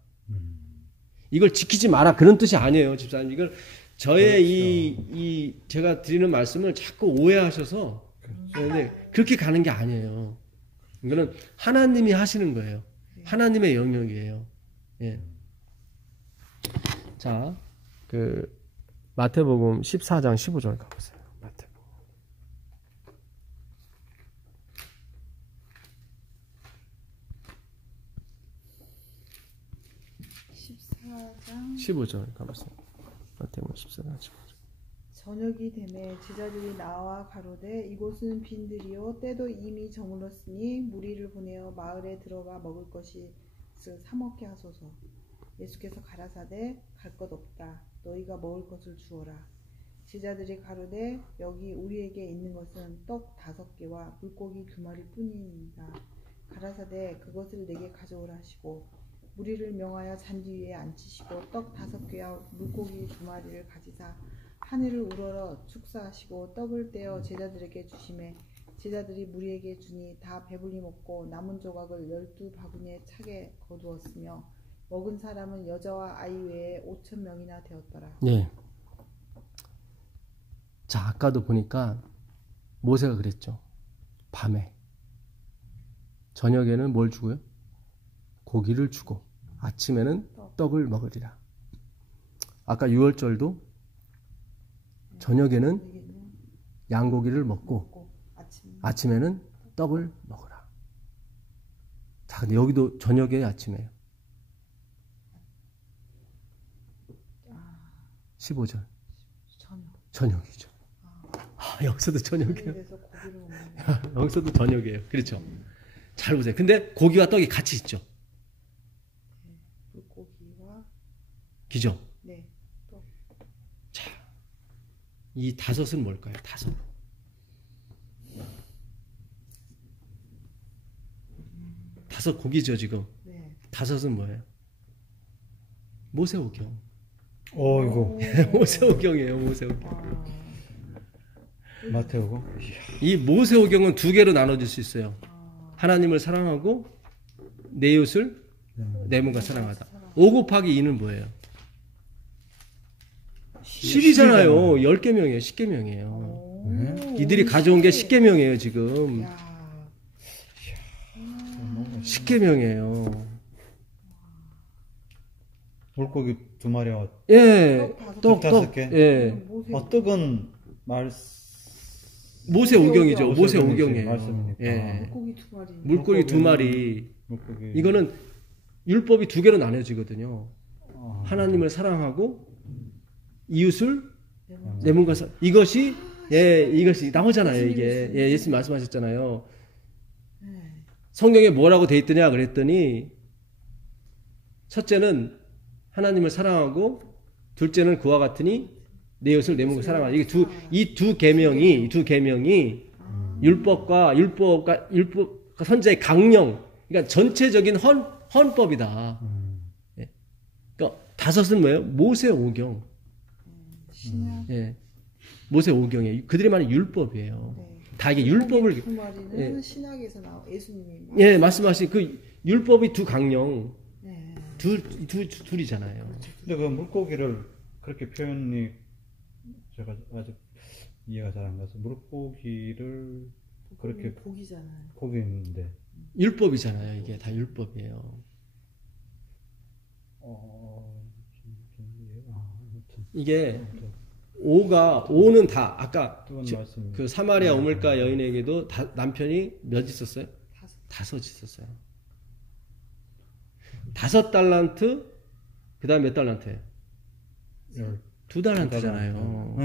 이걸 지키지 마라. 그런 뜻이 아니에요, 집사님. 이걸 저의 그렇죠. 제가 드리는 말씀을 자꾸 오해하셔서 그런데 그렇게 가는 게 아니에요. 이거는 하나님이 하시는 거예요. 하나님의 영역이에요. 예. 자, 마태복음 14장 15절 가보세요. 마태복음. 14장 15절 가보세요. 마태복음 14장 15절. 저녁이 되매 제자들이 나와 가로되 이곳은 빈들이요 때도 이미 저물었으니 무리를 보내어 마을에 들어가 먹을 것을 사 먹게 하소서. 예수께서 가라사대 갈 것 없다. 너희가 먹을 것을 주어라. 제자들이 가로되 여기 우리에게 있는 것은 떡 5개와 물고기 2마리 뿐이니이다. 가라사대 그것을 내게 가져오라 하시고 무리를 명하여 잔디 위에 앉히시고 떡 5개와 물고기 2마리를 가지사 하늘을 우러러 축사하시고 떡을 떼어 제자들에게 주시매 제자들이 무리에게 주니 다 배불리 먹고 남은 조각을 12바구니에 차게 거두었으며 먹은 사람은 여자와 아이 외에 5,000명이나 되었더라. 예. 자, 아까도 보니까 모세가 그랬죠. 밤에 저녁에는 뭘 주고요? 고기를 주고 아침에는 떡을 먹으리라. 아까 유월절도 저녁에는 양고기를 먹고 아침에는 떡을 먹으라. 자, 근데 여기도 저녁에 아침에요. 15절. 저녁이죠. 여기서도 저녁이에요. 여기서도 저녁이에요. 그렇죠. 잘 보세요. 근데 고기와 떡이 같이 있죠. 물고기와 기죠. 네. 떡. 자, 이 5은 뭘까요? 5. 다섯 고기죠 지금. 네. 5은 뭐예요? 모세오경. 이거 모세오경이에요. 모세오경. 마태오경. 이 모세오경은 2개로 나눠질 수 있어요. 하나님을 사랑하고 내 이웃을 내 몸과 사랑하다. 5 곱하기 2는 뭐예요? 10이잖아요. 10계명이에요. 10계명이에요. 이들이 가져온 게 10계명이에요 지금. 10계명이에요. 물고기 2마리와 예, 떡 5개. 예. 떡은 모세오경이죠. 모세오경이에요. 말씀이니까. 예. 물고기 2마리. 물고기 2마리. 이거는 율법이 2개로 나눠지거든요. 하나님을 사랑하고 이웃을 내 몸과 이것이 이것이 나오잖아요. 이게 예수님 말씀하셨잖아요. 성경에 뭐라고 돼 있더냐 그랬더니 첫째는 하나님을 사랑하고 둘째는 그와 같으니 내 이웃을 내 몸과 사랑하라. 이게 이 두 계명이 율법과 선지자의 강령, 그러니까 전체적인 헌법이다. 예. 그러니까 다섯은 뭐예요? 모세 오경. 신약. 예. 모세 오경이에요. 그들이 말하는 율법이에요. 네. 다 이게 율법을. 두 마리는 예. 신약에서 나온 예수님이. 예, 말씀하신 그 율법이 두 강령. 네. 둘이잖아요. 근데 그 물고기를 그렇게 표현이 제가 아직 이해가 잘 안 가서 물고기를 그렇게 고기잖아요. 고기인데 율법이잖아요. 이게 다 율법이에요. 이게 오는 다 아까 그 사마리아 우물가 여인에게도 남편이 몇 있었어요? 다섯 있었어요. 5달란트, 그 다음 몇 달란트예요? 2달란트잖아요.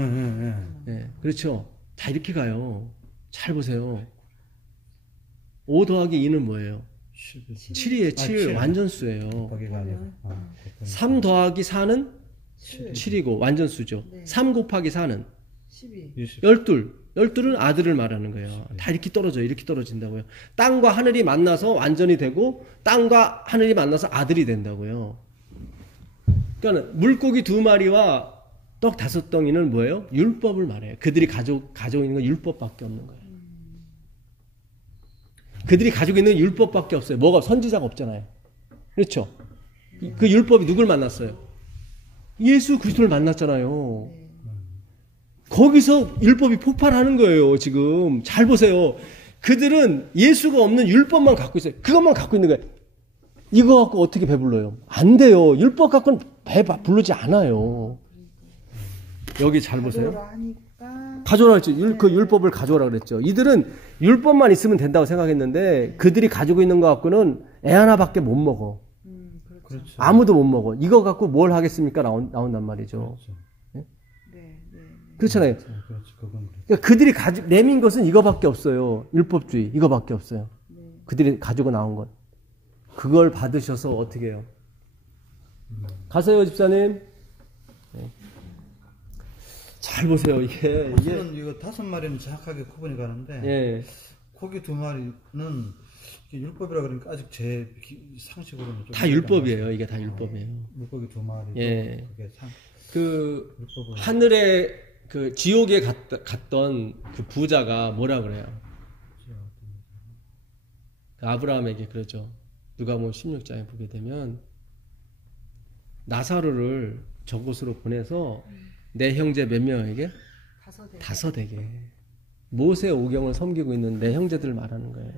네, 그렇죠. 다 이렇게 가요. 잘 보세요. 5 더하기 2는 뭐예요? 7이에요. 7 완전수예요. 3 더하기 4는 7이고 완전수죠. 네. 3 곱하기 4는 12. 12는 아들을 말하는 거예요. 다 이렇게 떨어져요. 이렇게 떨어진다고요. 땅과 하늘이 만나서 완전히 되고 땅과 하늘이 만나서 아들이 된다고요. 그러니까 물고기 2마리와 떡 5덩이는 뭐예요? 율법을 말해요. 그들이 가지고 있는 건 율법밖에 없는 거예요. 그들이 가지고 있는 율법밖에 없어요. 뭐가 선지자가 없잖아요. 그렇죠? 그 율법이 누굴 만났어요? 예수 그리스도를 만났잖아요. 거기서 율법이 폭발하는 거예요. 지금 잘 보세요. 그들은 예수가 없는 율법만 갖고 있어요. 그것만 갖고 있는 거예요. 이거 갖고 어떻게 배불러요? 안 돼요. 율법 갖고는 배 부르지 않아요. 여기 잘 보세요. 가져오라 했죠. 그 율법을 가져오라 그랬죠. 이들은 율법만 있으면 된다고 생각했는데 그들이 가지고 있는 거 갖고는 애 하나밖에 못 먹어. 그렇죠. 아무도 못 먹어. 이거 갖고 뭘 하겠습니까? 나온단 말이죠. 그렇죠. 네? 그렇잖아요. 그렇죠. 그러니까 그들이 내민 것은 이거밖에 없어요. 율법주의 이거밖에 없어요. 그들이 가지고 나온 것. 그걸 받으셔서 어떻게 해요? 가세요, 집사님. 네. 잘 보세요. 이게 이거 5마리는 정확하게 구분이 가는데 예. 고기 2마리는 율법이라 그러니까 아직 제 상식으로는 다 율법이에요. 이게 다 율법이에요. 물고기 2마리. 예. 그 하늘에 그 지옥에 갔던 그 부자가 뭐라 그래요? 그 아브라함에게 그러죠. 누가복음 16장에 보게 되면 나사로를 저곳으로 보내서 내 형제 몇 명에게? 5에게. 모세 오경을 섬기고 있는 내 형제들을 말하는 거예요.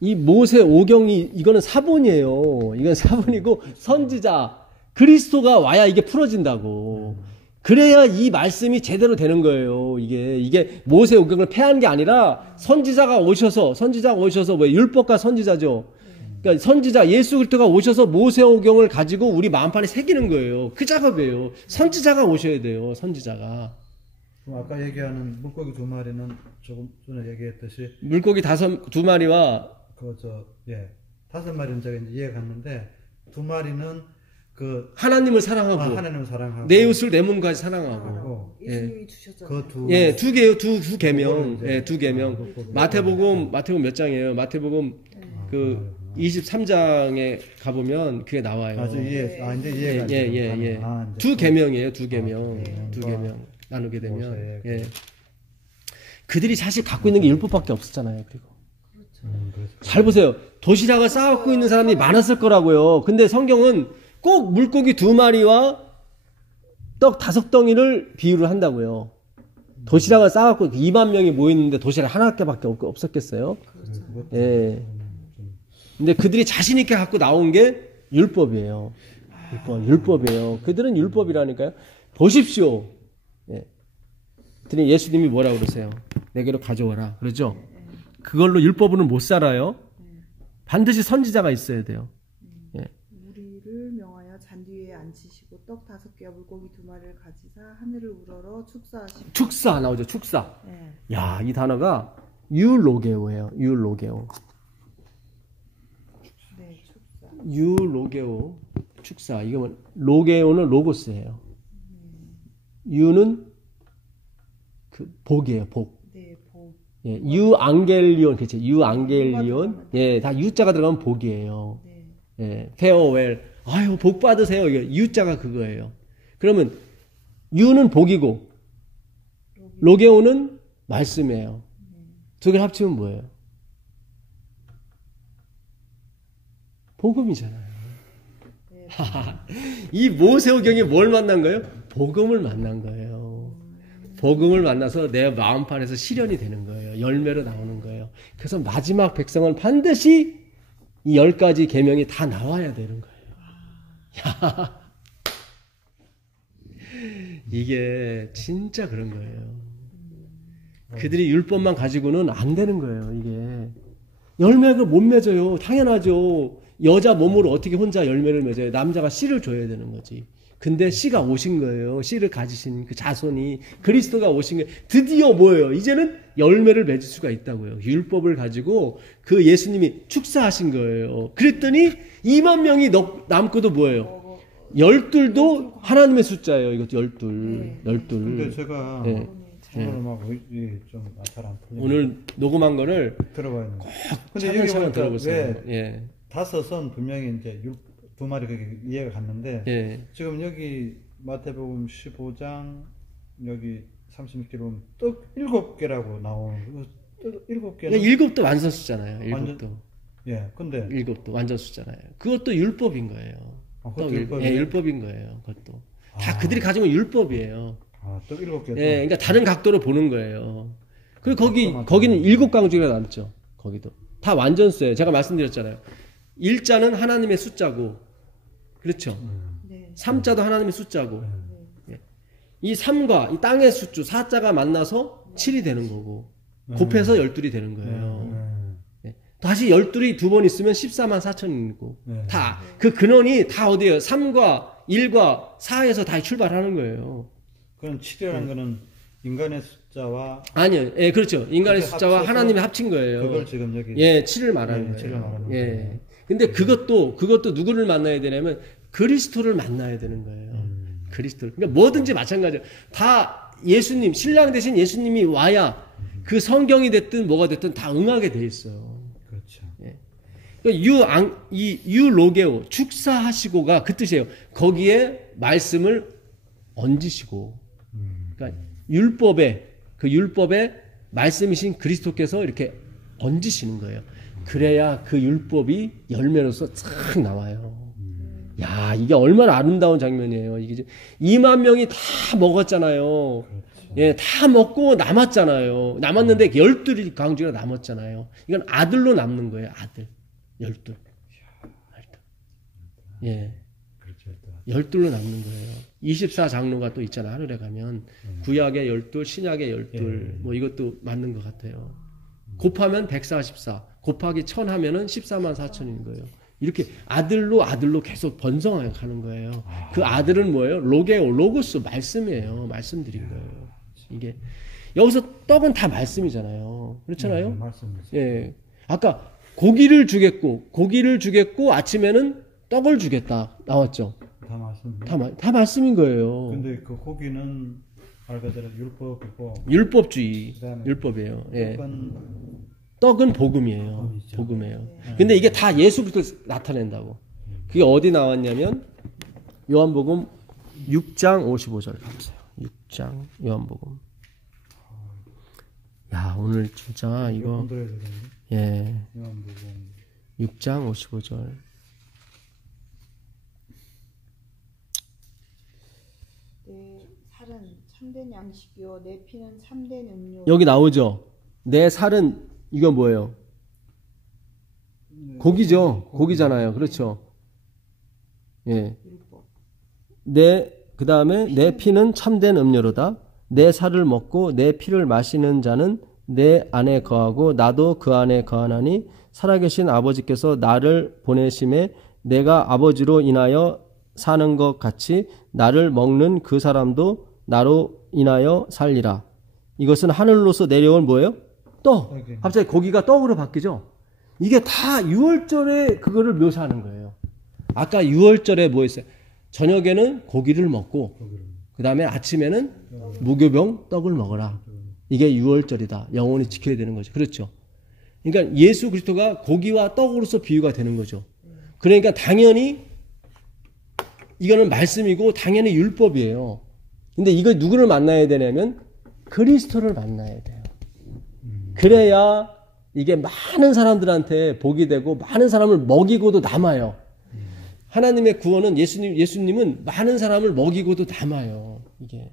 이 모세 오경이 이거는 사본이에요. 이건 사본이고 선지자 그리스도가 와야 이게 풀어진다고. 그래야 이 말씀이 제대로 되는 거예요. 이게 모세 오경을 폐한 게 아니라 선지자가 오셔서 뭐 율법과 선지자죠. 그러니까 선지자 예수 그리스도가 오셔서 모세 오경을 가지고 우리 마음판에 새기는 거예요. 그 작업이에요. 선지자가 오셔야 돼요. 선지자가. 그럼 아까 얘기하는 물고기 2마리는 조금 전에 얘기했듯이 물고기 2마리와 5마리는 제가 이제 이해가 갔는데 2마리는 그 하나님을 사랑하고 하나님을 사랑하고 내 이웃을 내 몸까지 사랑하고 예수님이 주셨잖아요. 그 두 개요. 두 계명. 예, 두 계명. 마태복음 몇 장이에요? 마태복음 그 23장에 가보면 그게 나와요. 이제 이해가 예. 두 계명이에요. 두 계명. 두 계명 나누게 되면 그들이 사실 갖고 있는 게 율법밖에 없었잖아요. 그리고 잘 보세요. 도시락을 쌓고 있는 사람이 많았을 거라고요. 근데 성경은 꼭 물고기 2마리와 떡 5덩이를 비유를 한다고요. 도시락을 쌓아갖고 2만 명이 모였는데 도시락 하나밖에 없었겠어요? 예. 근데 그들이 자신있게 갖고 나온 게 율법이에요. 율법이에요. 그들은 율법이라니까요. 보십시오. 예. 그랬더니 예수님이 뭐라고 그러세요? 내게로 가져와라. 그러죠? 그걸로 율법으로는 못 살아요. 반드시 선지자가 있어야 돼요. 예. 우리를 명하여 잔디 위에 앉히시고 떡 5개와 물고기 2마리를 가지사 하늘을 우러러 축사하시고. 축사 나오죠. 축사. 네. 야, 이 단어가 유로게오예요. 유로게오. 유로게오 축사. 이거 로게오는 로고스예요. 유는 그 복이에요. 복. 네, 복. 예, 유앙겔리온 그렇죠. 유앙겔리온. 예, 다 유자가 들어가면 복이에요. 네. 예, 페어웰. 아유, 복 받으세요. 이게 유자가 그거예요. 그러면 유는 복이고 로게오는 말씀이에요. 두 개를 합치면 뭐예요? 복음이잖아요. 네. 이 모세오경이 뭘 만난 거예요? 복음을 만난 거예요. 복음을 만나서 내 마음판에서 실현이 되는 거예요. 열매로 나오는 거예요. 그래서 마지막 백성은 반드시 이 10가지 계명이 다 나와야 되는 거예요. 야, 이게 진짜 그런 거예요. 그들이 율법만 가지고는 안 되는 거예요. 이게 열매가 못 맺어요. 당연하죠. 여자 몸으로 어떻게 혼자 열매를 맺어요? 남자가 씨를 줘야 되는 거지. 근데 씨가 오신 거예요. 씨를 가지신 그 자손이 그리스도가 오신 거예요. 드디어 뭐예요? 이제는 열매를 맺을 수가 있다고요. 율법을 가지고 그 예수님이 축사하신 거예요. 그랬더니 2만 명이 남고도 뭐예요? 12도 하나님의 숫자예요. 이것도 12. 12. 근데 제가 네. 오늘 막 좀 잘 안 풀리네. 오늘 녹음한 거를 들어봐야 돼. 근데 차근차근 들어보세요. 예. 다섯은 분명히 이제 두 마리 그게 이해가 갔는데 예. 지금 여기 마태복음 15장 여기 36절 보면 떡 7개라고 나오는 떡 7개는 7도 완전 숫자잖아요. 7도. 완전- 예. 근데 7도 완전 숫자잖아요. 그것도 율법인 거예요. 그것도 떡 율법이에요? 예, 율법인 거예요. 그것도. 다 그들이 가지고 있는 율법이에요. 떡 7개. 예, 그러니까 다른 각도로 보는 거예요. 그리고 맞죠. 거기는 7강주가 남죠. 거기도. 다 완전수예요. 제가 말씀드렸잖아요. 1자는 하나님의 숫자고, 그렇죠. 네. 3자도 하나님의 숫자고, 예. 이 3과 이 땅의 숫주 4자가 만나서 7이 되는 거고, 곱해서 12이 되는 거예요. 예. 다시 12이 두 번 있으면 14만 4천이고, 네. 다, 그 근원이 다 어디예요? 3과 1과 4에서 다 출발하는 거예요. 그럼 7이라는 거는 인간의 숫자와 아니요. 예, 그렇죠. 인간의 그게 숫자와 합쳐서 하나님이 합친 거예요. 그걸 지금 여기 예, 7을 말하는 네, 거예요. 7을 말하는 예. 거예요. 근데 그것도 누구를 만나야 되냐면 그리스도를 만나야 되는 거예요. 그리스도를. 그러니까 뭐든지 마찬가지예요. 다 예수님, 신랑 대신 예수님이 와야 그 성경이 됐든 뭐가 됐든 다 응하게 돼 있어요. 그렇죠. 예. 그러니까 유로게오, 축사하시고가 그 뜻이에요. 거기에 말씀을 얹으시고. 그러니까 율법에 말씀이신 그리스도께서 이렇게 얹으시는 거예요. 그래야 그 율법이 열매로서 쫙 나와요. 야, 이게 얼마나 아름다운 장면이에요. 이게 2만 명이 다 먹었잖아요. 예, 다 먹고 남았잖아요. 남았는데 12 강주가 남았잖아요. 이건 아들로 남는 거예요. 아들. 12. 예. 그렇죠. 12로 남는 거예요. 24장로가 또 있잖아. 하늘에 가면 구약의 12, 신약의 12. 뭐 이것도 맞는 것 같아요. 곱하면 144. 곱하기 1000 하면은 14만 4천인 거예요. 이렇게 아들로 계속 번성하게 가는 거예요. 그 아들은 뭐예요? 로게오, 로고스, 말씀이에요. 말씀드린 거예요. 이게 여기서 떡은 다 말씀이잖아요. 그렇잖아요. 말씀이죠. 예. 아까 고기를 주겠고 아침에는 떡을 주겠다 나왔죠. 다 말씀. 다 말씀인 거예요. 근데 그 고기는 말 그대로 율법이고 율법주의, 그다음에 율법이에요. 예. 떡은 떡은 복음이에요. 복음이죠. 복음이에요. 근데 이게 다 예수부터 나타낸다고. 그게 어디 나왔냐면 요한복음 6장 55절 가보세요. 6장 요한복음. 야, 오늘 진짜 이거 예. 요한복음 6장 55절. 내 살은 참된 양식이요 내 피는 참된 음료. 여기 나오죠. 내 살은 이건 뭐예요? 고기죠. 고기잖아요. 그렇죠. 예. 율법. 그 다음에 내 피는 참된 음료로다. 내 살을 먹고 내 피를 마시는 자는 내 안에 거하고 나도 그 안에 거하나니 살아계신 아버지께서 나를 보내심에 내가 아버지로 인하여 사는 것 같이 나를 먹는 그 사람도 나로 인하여 살리라. 이것은 하늘로서 내려온 뭐예요? 떡. 갑자기 고기가 떡으로 바뀌죠? 이게 다 6월절에 그거를 묘사하는 거예요. 아까 6월절에 뭐 했어요? 저녁에는 고기를 먹고 그 다음에 아침에는 무교병 떡을 먹어라. 이게 6월절이다. 영원히 지켜야 되는 거죠. 그렇죠? 그러니까 예수 그리스도가 고기와 떡으로서 비유가 되는 거죠. 그러니까 당연히 이거는 말씀이고 당연히 율법이에요. 근데 이거 누구를 만나야 되냐면 그리스도를 만나야 돼요. 그래야 이게 많은 사람들한테 복이 되고 많은 사람을 먹이고도 남아요. 하나님의 구원은 예수님은 많은 사람을 먹이고도 남아요. 이게.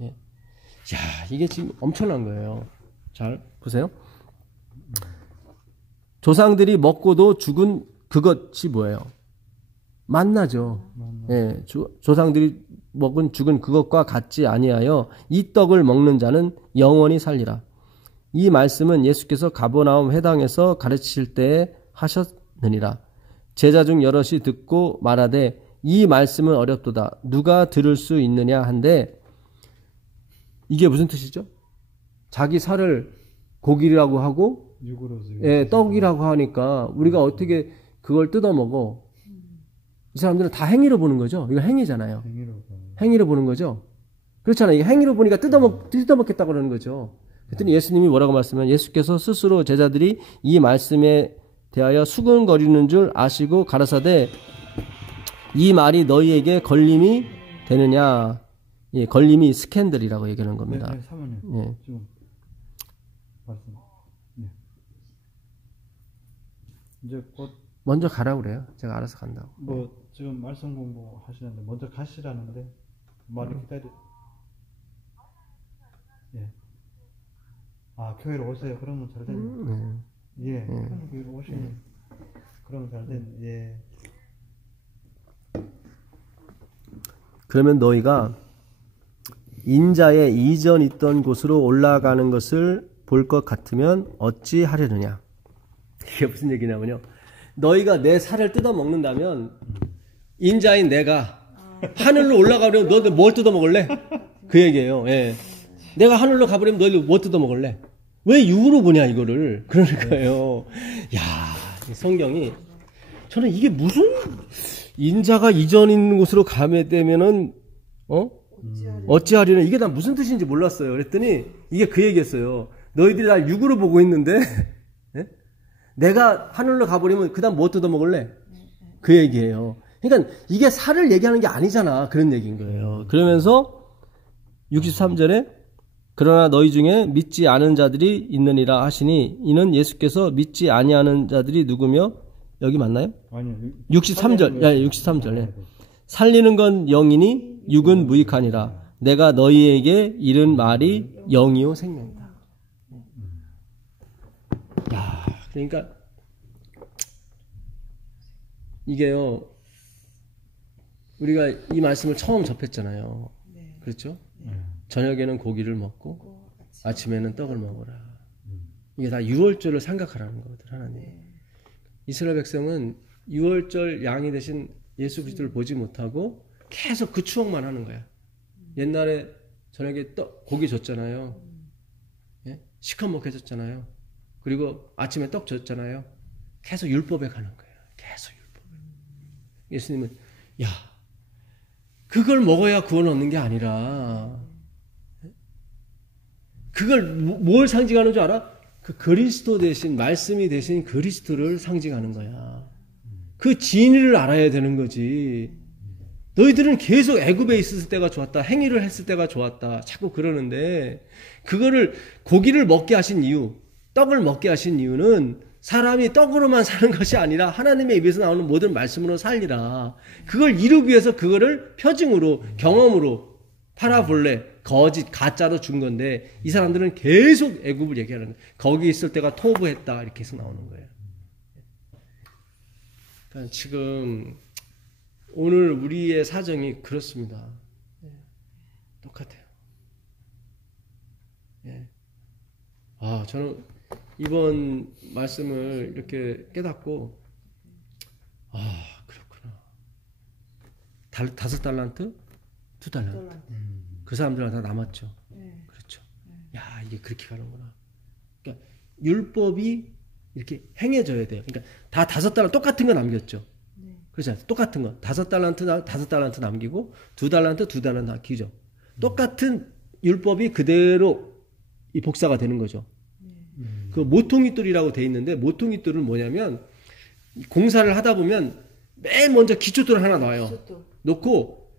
예. 야, 이게 지금 엄청난 거예요. 잘 보세요. 조상들이 먹고도 죽은 그것이 뭐예요? 만나죠. 예, 조상들이 먹은 죽은 그것과 같지 아니하여 이 떡을 먹는 자는 영원히 살리라. 이 말씀은 예수께서 가버나움 회당에서 가르치실 때에 하셨느니라. 제자 중 여럿이 듣고 말하되 이 말씀은 어렵도다. 누가 들을 수 있느냐 한데 이게 무슨 뜻이죠? 자기 살을 고기라고 하고 예, 떡이라고 하니까 우리가 어떻게 그걸 뜯어 먹어? 이 사람들은 다 행위로 보는 거죠. 이거 행위잖아요. 행위로 보는 거죠. 그렇잖아요. 이게 행위로 보니까 뜯어먹겠다고 그러는 거죠. 그랬더니 예수님이 뭐라고 말씀하면 예수께서 스스로 제자들이 이 말씀에 대하여 수근거리는 줄 아시고 가라사대 이 말이 너희에게 걸림이 되느냐. 예, 걸림이 스캔들이라고 얘기하는 겁니다. 네, 사모님. 예. 지금 말씀. 네. 이제 곧 먼저 가라고 그래요. 제가 알아서 간다고. 뭐 지금 말씀 공부 하시는데 먼저 가시라는데 많이 기다려. 예. 아, 교회로 오세요. 그러면 잘 되네. 예. 교회로 오시면 그러면 잘 되네. 예. 그러면 너희가 인자의 이전 있던 곳으로 올라가는 것을 볼 것 같으면 어찌 하려느냐. 이게 무슨 얘기냐면요. 너희가 내 살을 뜯어 먹는다면 인자인 내가 하늘로 올라가려면 너희들 뭘 뜯어 먹을래? 그 얘기예요. 예. 내가 하늘로 가버리면 너희들 뭐 뜯어 먹을래? 왜 육으로 보냐 이거를. 그러니까요. 야, 성경이 저는 이게 무슨 인자가 이전 있는 곳으로 가게 되면은 어찌하려는 이게 다 무슨 뜻인지 몰랐어요. 그랬더니 이게 그 얘기였어요. 너희들이 날 육으로 보고 있는데 예? 내가 하늘로 가버리면 그 다음 뭐 뜯어 먹을래? 그 얘기예요. 그러니까 이게 살을 얘기하는 게 아니잖아. 그런 얘기인 거예요. 그러면서 63절에 그러나 너희 중에 믿지 않은 자들이 있느니라 하시니 이는 예수께서 믿지 아니하는 자들이 누구며 여기 맞나요? 아니요. 63절. 야, 63절. 예. 살리는 건 영이니 육은 무익하니라. 내가 너희에게 이른 말이 영이요 생명이다. 야, 그러니까 이게요. 우리가 이 말씀을 처음 접했잖아요. 그렇죠? 저녁에는 고기를 먹고 아침에는 떡을 먹어라. 이게 다 유월절을 생각하라는 거거든, 하나님. 이스라엘 백성은 유월절 양이 되신 예수 그리스도를 보지 못하고 계속 그 추억만 하는 거야. 옛날에 저녁에 고기 줬잖아요. 예? 시커멓게 줬잖아요. 그리고 아침에 떡 줬잖아요. 계속 율법에 가는 거예요. 계속 율법에. 예수님은 야, 그걸 먹어야 구원 얻는 게 아니라 그걸 뭘 상징하는 줄 알아? 그 그리스도 대신 말씀이 대신 그리스도를 상징하는 거야. 그 진리를 알아야 되는 거지. 너희들은 계속 애굽에 있었을 때가 좋았다. 행위를 했을 때가 좋았다. 자꾸 그러는데 그거를 고기를 먹게 하신 이유, 떡을 먹게 하신 이유는 사람이 떡으로만 사는 것이 아니라 하나님의 입에서 나오는 모든 말씀으로 살리라. 그걸 이루기 위해서 그거를 표징으로 경험으로 파라볼레 거짓 가짜로 준 건데 이 사람들은 계속 애굽을 얘기하는 거예요. 거기 있을 때가 토부했다 이렇게 해서 나오는 거예요. 그러니까 지금 오늘 우리의 사정이 그렇습니다. 똑같아요. 예. 아, 저는 이번 말씀을 이렇게 깨닫고 그렇구나. 5달란트? 2달란트. 그 사람들은 다 남았죠. 그렇죠. 야, 이게 그렇게 가는구나. 그러니까 율법이 이렇게 행해져야 돼요. 그러니까 다 5달란트 똑같은 거 남겼죠. 그렇잖아요. 똑같은 거. 5달란트 남기고 2달란트 남기죠. 똑같은 율법이 그대로 이 복사가 되는 거죠. 그 모퉁이돌이라고 돼 있는데 모퉁이돌은 뭐냐면 공사를 하다 보면 맨 먼저 기초돌을 하나 놔요. 놓고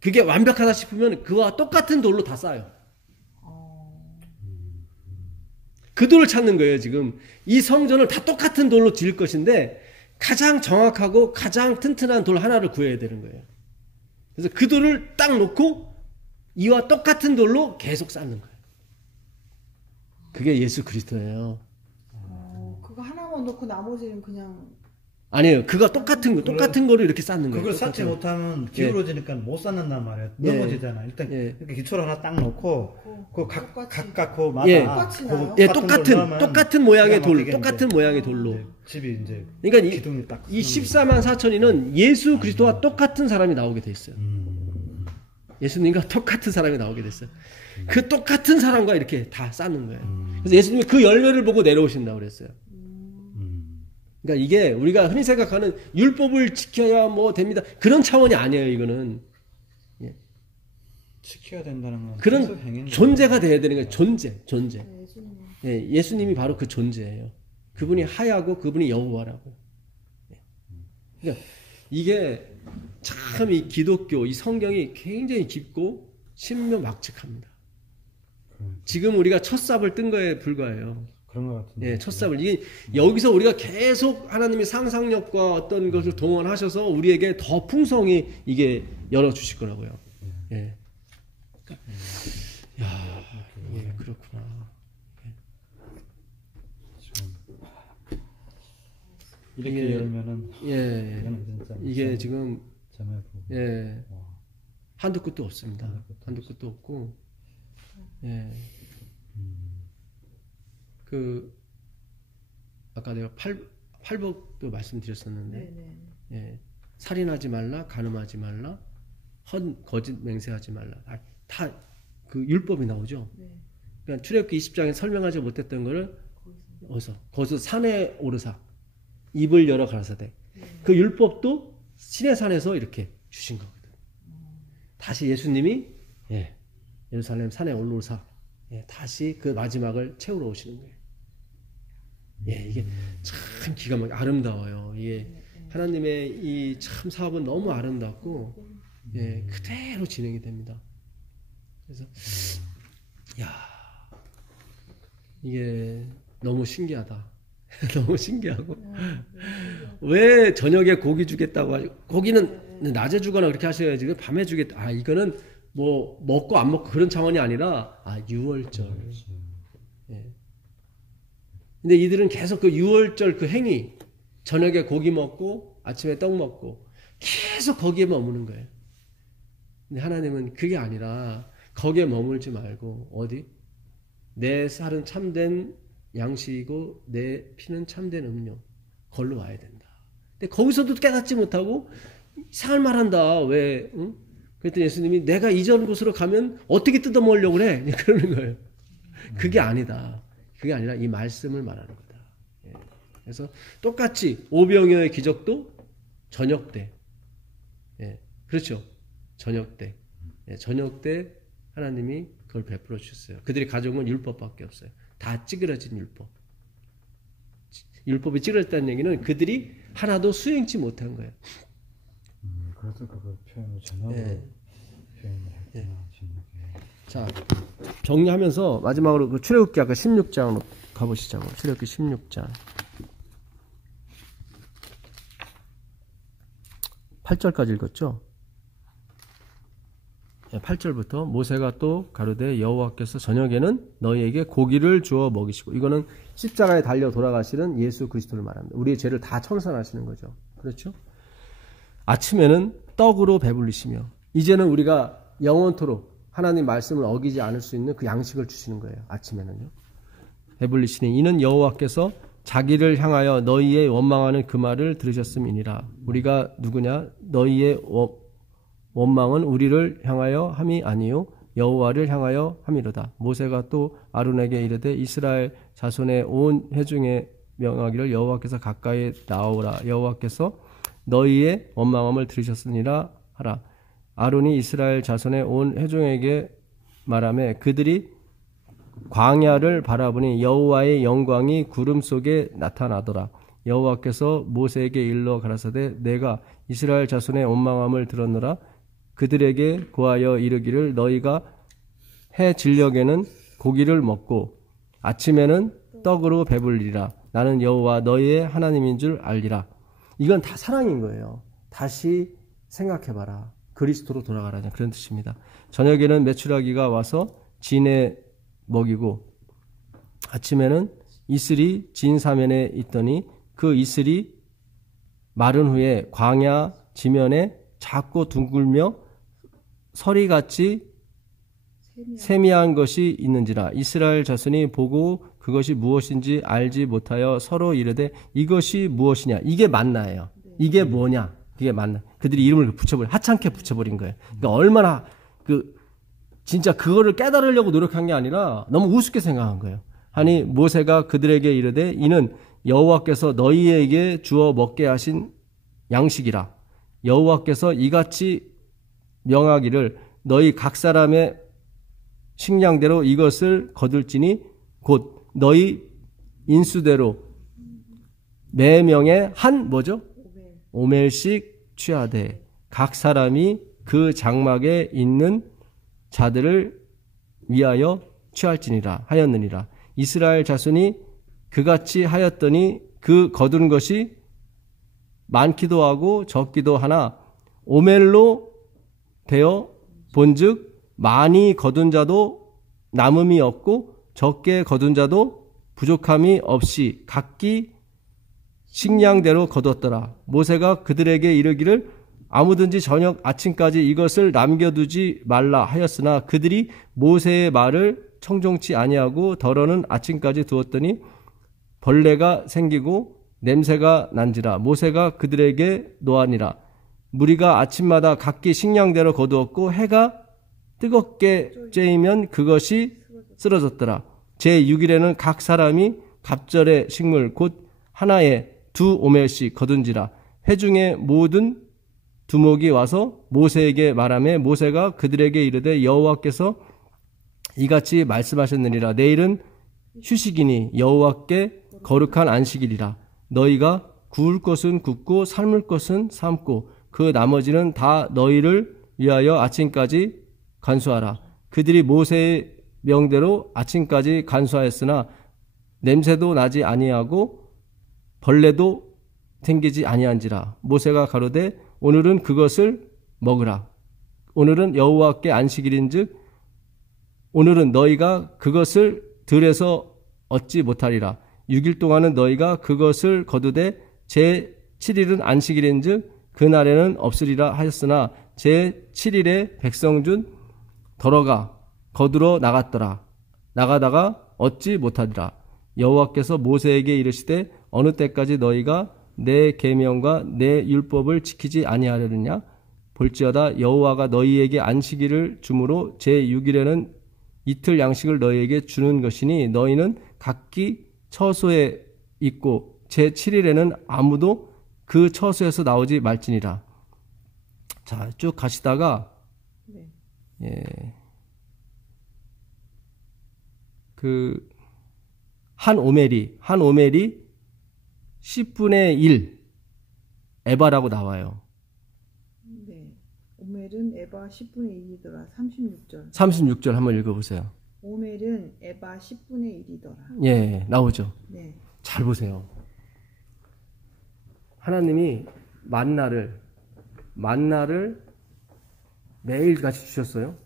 그게 완벽하다 싶으면 그와 똑같은 돌로 다 쌓아요. 그 돌을 찾는 거예요. 지금 이 성전을 다 똑같은 돌로 지을 것인데 가장 정확하고 가장 튼튼한 돌 하나를 구해야 되는 거예요. 그래서 그 돌을 딱 놓고 이와 똑같은 돌로 계속 쌓는 거예요. 그게 예수 그리스도예요. 그거 하나만 놓고 나머지는 그냥 아니에요. 그거 똑같은 거를 이렇게 쌓는 거예요. 그걸 쌓지 못하면 기울어지니까 못 쌓는단 말이에요. 넘어지잖아. 일단 이렇게 기초를 하나 딱 놓고 그 각각 그 마다 똑같은 모양의 돌, 똑같은 모양의 돌로. 집이 이제 그러니까 기둥이 딱 이 14만 4천이는 예수 그리스도와 똑같은 사람이 나오게 돼 있어요. 예수님과 똑같은 사람이 나오게 됐어요. 그 똑같은 사람과 이렇게 다 쌓는 거예요. 그래서 예수님이 그 열매를 보고 내려오신다고 그랬어요. 그러니까 이게 우리가 흔히 생각하는 율법을 지켜야 뭐 됩니다. 그런 차원이 아니에요, 이거는. 지켜야 된다는 건 그런 존재가 돼야 되는 거예요. 존재. 예, 예수님이 바로 그 존재예요. 그분이 하야고 그분이 여호와라고. 그러니까 이게 참 이 기독교, 이 성경이 굉장히 깊고 신묘막측합니다. 지금 우리가 첫 삽을 뜬 거에 불과해요. 그런 것 같은데. 예, 첫 삽을. 이게 여기서 우리가 계속 하나님이 상상력과 어떤 것을 동원하셔서 우리에게 더 풍성히 이게 열어주실 거라고요. 예. 야, 예, 그렇구나. 이렇게 열면은 이게 지금 한두 끝도 없습니다. 한두 끝도 없고 그 아까 내가 팔복도 말씀드렸었는데 살인하지 말라, 간음하지 말라, 거짓 맹세하지 말라, 다 그 율법이 나오죠. 그러니까 출애굽기 20장에 설명하지 못했던 거를 거기서 산에 오르사 입을 열어 가라사대. 그 율법도 시내산에서 이렇게 주신 거거든. 다시 예수님이 예루살렘 산에 올라오사 다시 그 마지막을 채우러 오시는 거예요. 이게 참 기가 막히게 아름다워요. 이게 하나님의 이 참 사업은 너무 아름답고 그대로 진행이 됩니다. 그래서 이게 너무 신기하다. 너무 신기하고 왜 저녁에 고기 주겠다고 하죠? 고기는 낮에 주거나 그렇게 하셔야지 밤에 주겠다. 이거는 뭐 먹고 안 먹고 그런 차원이 아니라 유월절. 근데 이들은 계속 그 유월절 그 행위, 저녁에 고기 먹고 아침에 떡 먹고 계속 거기에 머무는 거예요. 근데 하나님은 그게 아니라 거기에 머물지 말고 어디? 내 살은 참된 양식이고 내 피는 참된 음료. 걸로 와야 된다. 근데 거기서도 깨닫지 못하고 이상할 말한다. 왜? 응? 그랬더니 예수님이 내가 이전 곳으로 가면 어떻게 뜯어먹으려고 그래? 그러는 거예요. 그게 아니다. 그게 아니라 이 말씀을 말하는 거다. 그래서 똑같이 오병이어의 기적도 저녁 때. 그렇죠. 저녁 때. 저녁 때 하나님이 그걸 베풀어 주셨어요. 그들이 가져온 건 율법밖에 없어요. 다 찌그러진 율법. 율법이 찌그러졌다는 얘기는 그들이 하나도 수행치 못한 거예요. 그래서 그걸 표현을 저녁으로 표현을 했구나. 자, 정리하면서 마지막으로 그 출애굽기 아까 16장으로 가보시죠. 출애굽기 16장 8절까지 읽었죠? 8절부터 모세가 또 가로되 여호와께서 저녁에는 너희에게 고기를 주어 먹이시고, 이거는 십자가에 달려 돌아가시는 예수 그리스도를 말합니다. 우리의 죄를 다 청산하시는 거죠. 그렇죠? 아침에는 떡으로 배불리시며, 이제는 우리가 영원토록 하나님 말씀을 어기지 않을 수 있는 그 양식을 주시는 거예요. 아침에는요. 배불리시니 이는 여호와께서 자기를 향하여 너희의 원망하는 그 말을 들으셨음이니라. 우리가 누구냐? 너희의 원망은 우리를 향하여 함이 아니요 여호와를 향하여 함이로다. 모세가 또 아론에게 이르되 이스라엘 자손의 온 회중에 명하기를 여호와께서 가까이 나오라. 여호와께서 너희의 원망함을 들으셨으니라 하라. 아론이 이스라엘 자손의 온 회중에게 말하며 그들이 광야를 바라보니 여호와의 영광이 구름 속에 나타나더라. 여호와께서 모세에게 일러 가라사대 내가 이스라엘 자손의 원망함을 들었노라. 그들에게 고하여 이르기를 너희가 해 진녘에는 고기를 먹고 아침에는 떡으로 배불리라. 나는 여호와 너희의 하나님인 줄 알리라. 이건 다 사랑인 거예요. 다시 생각해봐라. 그리스도로 돌아가라는 그런 뜻입니다. 저녁에는 메추라기가 와서 진에 먹이고 아침에는 이슬이 진 사면에 있더니 그 이슬이 마른 후에 광야 지면에 작고 둥글며 서리같이 세미한 것이 있는지라. 이스라엘 자손이 보고 그것이 무엇인지 알지 못하여 서로 이르되 이것이 무엇이냐. 이게 만나예요. 이게 뭐냐. 이게 만나. 그들이 이름을 하찮게 붙여버린 거예요. 그러니까 얼마나 진짜 그거를 깨달으려고 노력한 게 아니라 너무 우습게 생각한 거예요. 하니 모세가 그들에게 이르되 이는 여호와께서 너희에게 주어 먹게 하신 양식이라. 여호와께서 이같이 명하기를 너희 각 사람의 식량대로 이것을 거둘지니 곧 너희 인수대로 매 명에 한 뭐죠? 오멜씩 취하되 각 사람이 그 장막에 있는 자들을 위하여 취할지니라 하였느니라. 이스라엘 자손이 그같이 하였더니 그 거둔 것이 많기도 하고 적기도 하나 오멜로 되어 본즉 많이 거둔 자도 남음이 없고 적게 거둔 자도 부족함이 없이 각기 식량대로 거뒀더라. 모세가 그들에게 이르기를 아무든지 저녁 아침까지 이것을 남겨두지 말라 하였으나 그들이 모세의 말을 청종치 아니하고 덜어는 아침까지 두었더니 벌레가 생기고 냄새가 난지라. 모세가 그들에게 노하니라. 무리가 아침마다 각기 식량대로 거두었고 해가 뜨겁게 쬐이면 그것이 쓰러졌더라. 제6일에는 각 사람이 갑절의 식물 곧 하나에 2오멜씩 거둔지라. 회중의 모든 두목이 와서 모세에게 말하며 모세가 그들에게 이르되 여호와께서 이같이 말씀하셨느니라. 내일은 휴식이니 여호와께 거룩한 안식일이라. 너희가 구울 것은 굽고 삶을 것은 삶고 그 나머지는 다 너희를 위하여 아침까지 간수하라. 그들이 모세의 명대로 아침까지 간수하였으나 냄새도 나지 아니하고 벌레도 생기지 아니한지라. 모세가 가로되 오늘은 그것을 먹으라. 오늘은 여호와께 안식일인즉 오늘은 너희가 그것을 들에서 얻지 못하리라. 6일 동안은 너희가 그것을 거두되 제7일은 안식일인즉 그날에는 없으리라 하였으나 제7일에 백성 중 더러가 거두러 나갔더라. 나가다가 얻지 못하리라. 여호와께서 모세에게 이르시되 어느 때까지 너희가 내 계명과 내 율법을 지키지 아니하려느냐. 볼지어다 여호와가 너희에게 안식일을 주므로 제6일에는 이틀 양식을 너희에게 주는 것이니 너희는 각기 처소에 있고 제7일에는 아무도 그 처소에서 나오지 말지니라. 자, 쭉 가시다가 한 오멜이 10분의 1 에바라고 나와요. 네. 오멜은 에바 10분의 1이더라. 36절. 36절 한번 읽어보세요. 오멜은 에바 10분의 1이더라. 예, 나오죠. 네. 잘 보세요. 하나님이 만나를 매일같이 주셨어요.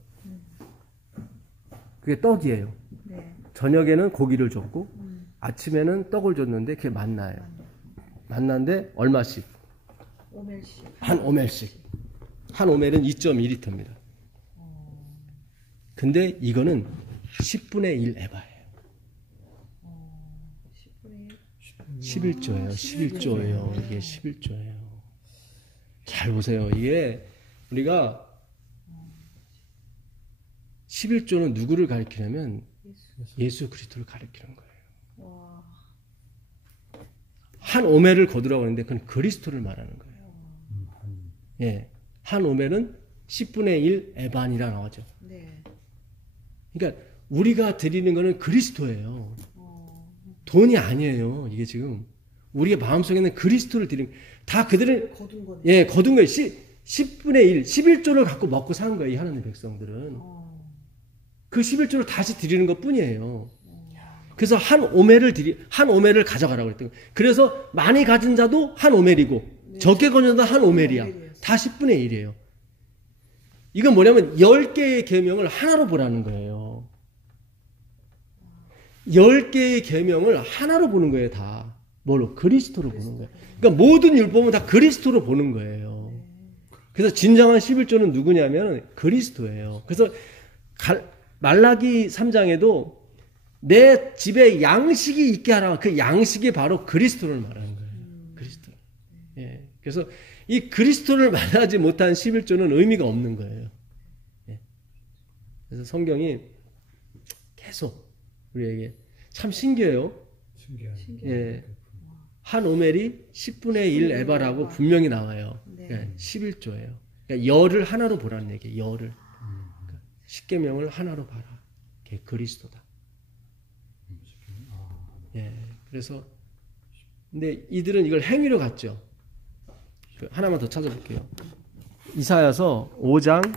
그게 떡이에요. 네. 저녁에는 고기를 줬고 아침에는 떡을 줬는데 그게 만나예요. 만나인데 얼마씩? 오멜씩. 한 오멜씩. 한 오멜은 2.2리터입니다. 근데 이거는 10분의 1 에바예요. 11조예요. 11조예요. 이게 11조예요. 잘 보세요. 이게 우리가 11조는 누구를 가리키냐면 예수 그리스도를 가리키는 거예요. 한 오멜을 거두라고 하는데 그건 그리스도를 말하는 거예요. 예. 한 오멜은 10분의 1 에반이라 나오죠. 네. 그러니까 우리가 드리는 거는 그리스도예요. 돈이 아니에요. 이게 지금 우리의 마음속에는 그리스도를 드리는 다 그들은 거둔 거네. 예, 거둔 거예요. 10분의 1, 11조를 갖고 먹고 사는 거예요. 이 하나님의 백성들은. 그 11조를 다시 드리는 것 뿐이에요. 그래서 한 오멜을 가져가라고 그랬던 거예요. 그래서 많이 가진 자도 한 오멜이고 적게 가진 자도 한 오멜이야. 다 10분의 1이에요. 이건 뭐냐면 10개의 계명을 하나로 보라는 거예요. 10개의 계명을 하나로 보는 거예요, 다. 뭘로? 그리스도로 보는 거예요. 그러니까 모든 율법은 다 그리스도로 보는 거예요. 그래서 진정한 11조는 누구냐면 그리스도예요. 그래서 말라기 3장에도 내 집에 양식이 있게 하라. 그 양식이 바로 그리스도를 말하는 거예요. 그리스도. 예. 그래서 이 그리스도를 말하지 못한 11조는 의미가 없는 거예요. 예. 그래서 성경이 계속 우리에게 참 신기해요. 예. 한 오멜이 10분의 1 에바라고 분명히 나와요. 네. 그러니까 11조예요. 그러니까 열을 하나로 보라는 얘기예요. 열을. 그러니까 십계명을 하나로 봐라. 그게 그리스도다. 예. 그래서 근데 이들은 이걸 행위로 갔죠. 하나만 더 찾아볼게요. 이사야서 5장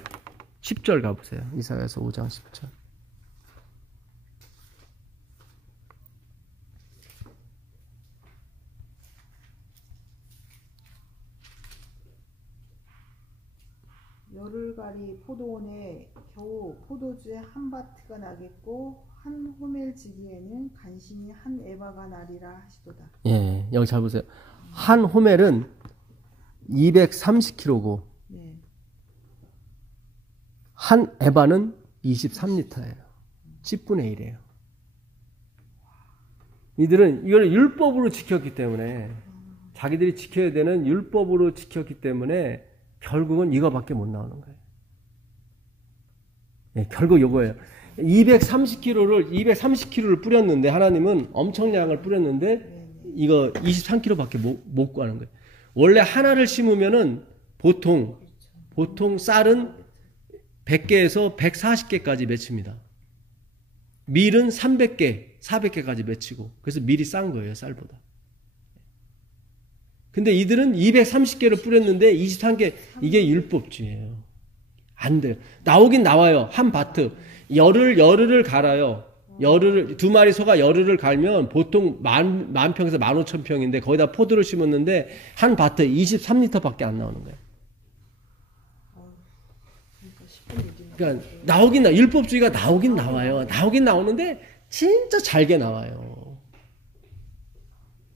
10절 가보세요. 이사야서 5장 10절. 열흘가리 포도원에 겨우 포도주의 한 바트가 나겠고 한 호멜 지기에는 간신히 한 에바가 나리라 하시도다. 예, 여기 잘 보세요. 한 호멜은 230kg고 네. 한 에바는 23리터예요. 10분의 1이에요. 이들은 이걸 율법으로 지켰기 때문에 자기들이 지켜야 되는 율법으로 지켰기 때문에 결국은 이거밖에 못 나오는 거예요. 네, 결국 이거예요. 230kg를 뿌렸는데 하나님은 엄청난 양을 뿌렸는데 이거 23kg밖에 못 구하는 거예요. 원래 하나를 심으면은 보통 쌀은 100개에서 140개까지 맺힙니다. 밀은 300개, 400개까지 맺히고 그래서 밀이 싼 거예요, 쌀보다. 근데 이들은 230개를 뿌렸는데 23개, 이게 율법주의예요. 안 돼요. 나오긴 나와요. 한 바트. 열흘을 갈아요. 두 마리 소가 열흘을 갈면 보통 만 평에서 15,000평인데 거기다 포도를 심었는데 한 바트 23리터밖에 안 나오는 거예요. 그러니까 율법주의가 나오긴 나와요. 나오긴 나오는데 진짜 잘게 나와요.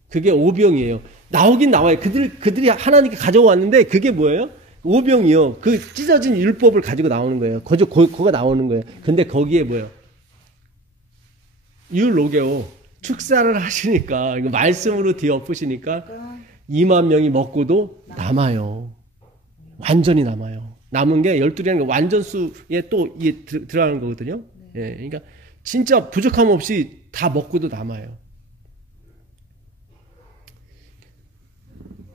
그게 오병이에요. 나오긴 나와요. 그들이 하나님께 가져왔는데 그게 뭐예요? 오병이요. 그 찢어진 율법을 가지고 나오는 거예요. 그거 나오는 거예요. 근데 거기에 뭐예요? 율로게오. 축사를 하시니까, 이거 말씀으로 뒤엎으시니까 2만 명이 먹고도 남아요. 완전히 남아요. 남은 게 12이라는 게 완전수에 또 이게 들어가는 거거든요. 예, 그러니까 진짜 부족함 없이 다 먹고도 남아요.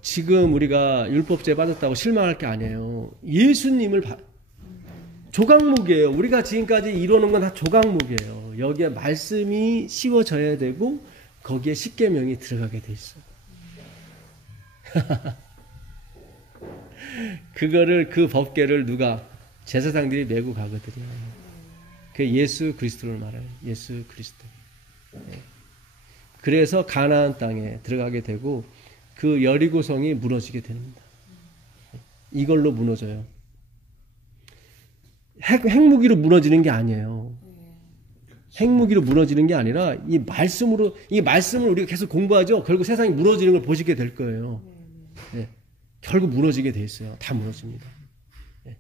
지금 우리가 율법주의에 빠졌다고 실망할 게 아니에요. 예수님을 조각목이에요. 우리가 지금까지 이루는 건 다 조각목이에요. 여기에 말씀이 씌워져야 되고 거기에 십계명이 들어가게 돼 있어요. 그 법궤를 누가 제사장들이 메고 가거든요. 그 예수 그리스도를 말해요. 예수 그리스도. 그래서 가나안 땅에 들어가게 되고 그 여리고성이 무너지게 됩니다. 이걸로 무너져요. 핵무기로 무너지는 게 아니에요. 핵무기로 무너지는 게 아니라 이 말씀을 우리가 계속 공부하죠. 결국 세상이 무너지는 걸 보시게 될 거예요. 네. 결국 무너지게 돼 있어요. 다 무너집니다. 네.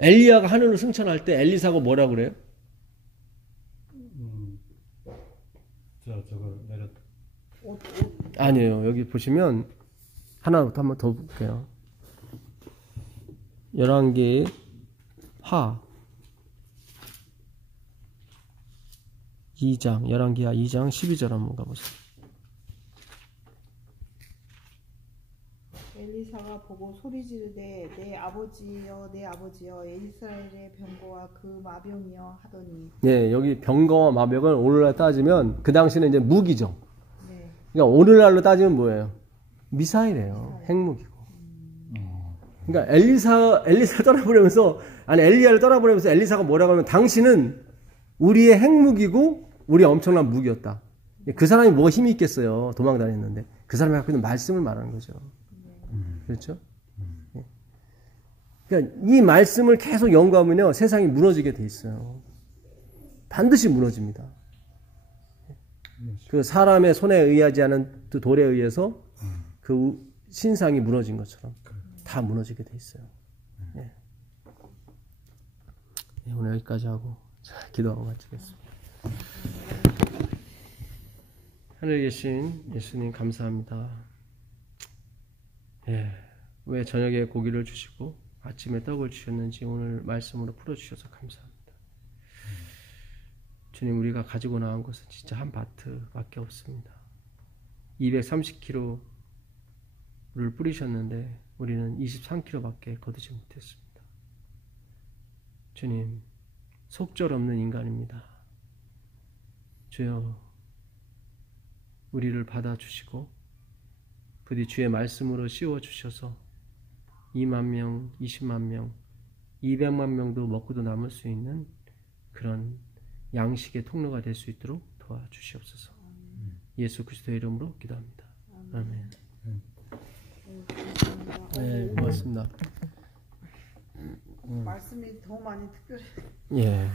엘리야가 하늘로 승천할 때 엘리사가 뭐라고 그래요? 저걸 내렸. 아니에요. 여기 보시면 하나부터 한번 더 볼게요. 11개의 하 2장 11개야 2장 12절 한번 가보세요. 엘리사가 보고 소리 지르되 내 아버지여 내 아버지여 이스라엘의 병거와 그 마병이여 하더니. 네, 여기 병거와 마병은 오늘날 따지면 그 당시는 이제 무기죠. 네. 그러니까 오늘날로 따지면 뭐예요? 미사일이에요. 핵무기고. 그러니까 엘리사를 떠나보내면서 엘리야를 떠나보내면서 엘리사가 뭐라고 하면 당신은 우리의 핵무기고 우리의 엄청난 무기였다. 그 사람이 뭐가 힘이 있겠어요. 도망 다녔는데 그 사람이 갖고 있는 말씀을 말하는 거죠. 그렇죠? 그러니까 이 말씀을 계속 연구하면요 세상이 무너지게 돼 있어요. 반드시 무너집니다. 그 사람의 손에 의하지 않은 그 돌에 의해서 그 신상이 무너진 것처럼 다 무너지게 돼 있어요. 네. 네, 오늘 여기까지 하고 기도하고 마치겠습니다. 하늘에 계신 예수님 감사합니다. 예, 왜 저녁에 고기를 주시고 아침에 떡을 주셨는지 오늘 말씀으로 풀어주셔서 감사합니다. 주님, 우리가 가지고 나온 것은 진짜 한 바트밖에 없습니다. 230kg를 뿌리셨는데 우리는 23kg밖에 거두지 못했습니다. 주님, 속절없는 인간입니다. 주여, 우리를 받아주시고 부디 주의 말씀으로 씌워주셔서 2만 명, 20만 명, 200만 명도 먹고도 남을 수 있는 그런 양식의 통로가 될 수 있도록 도와주시옵소서. 예수 그리스도의 이름으로 기도합니다. 아멘. 네, 고맙습니다. 말씀이 더 많이 특별해. 예.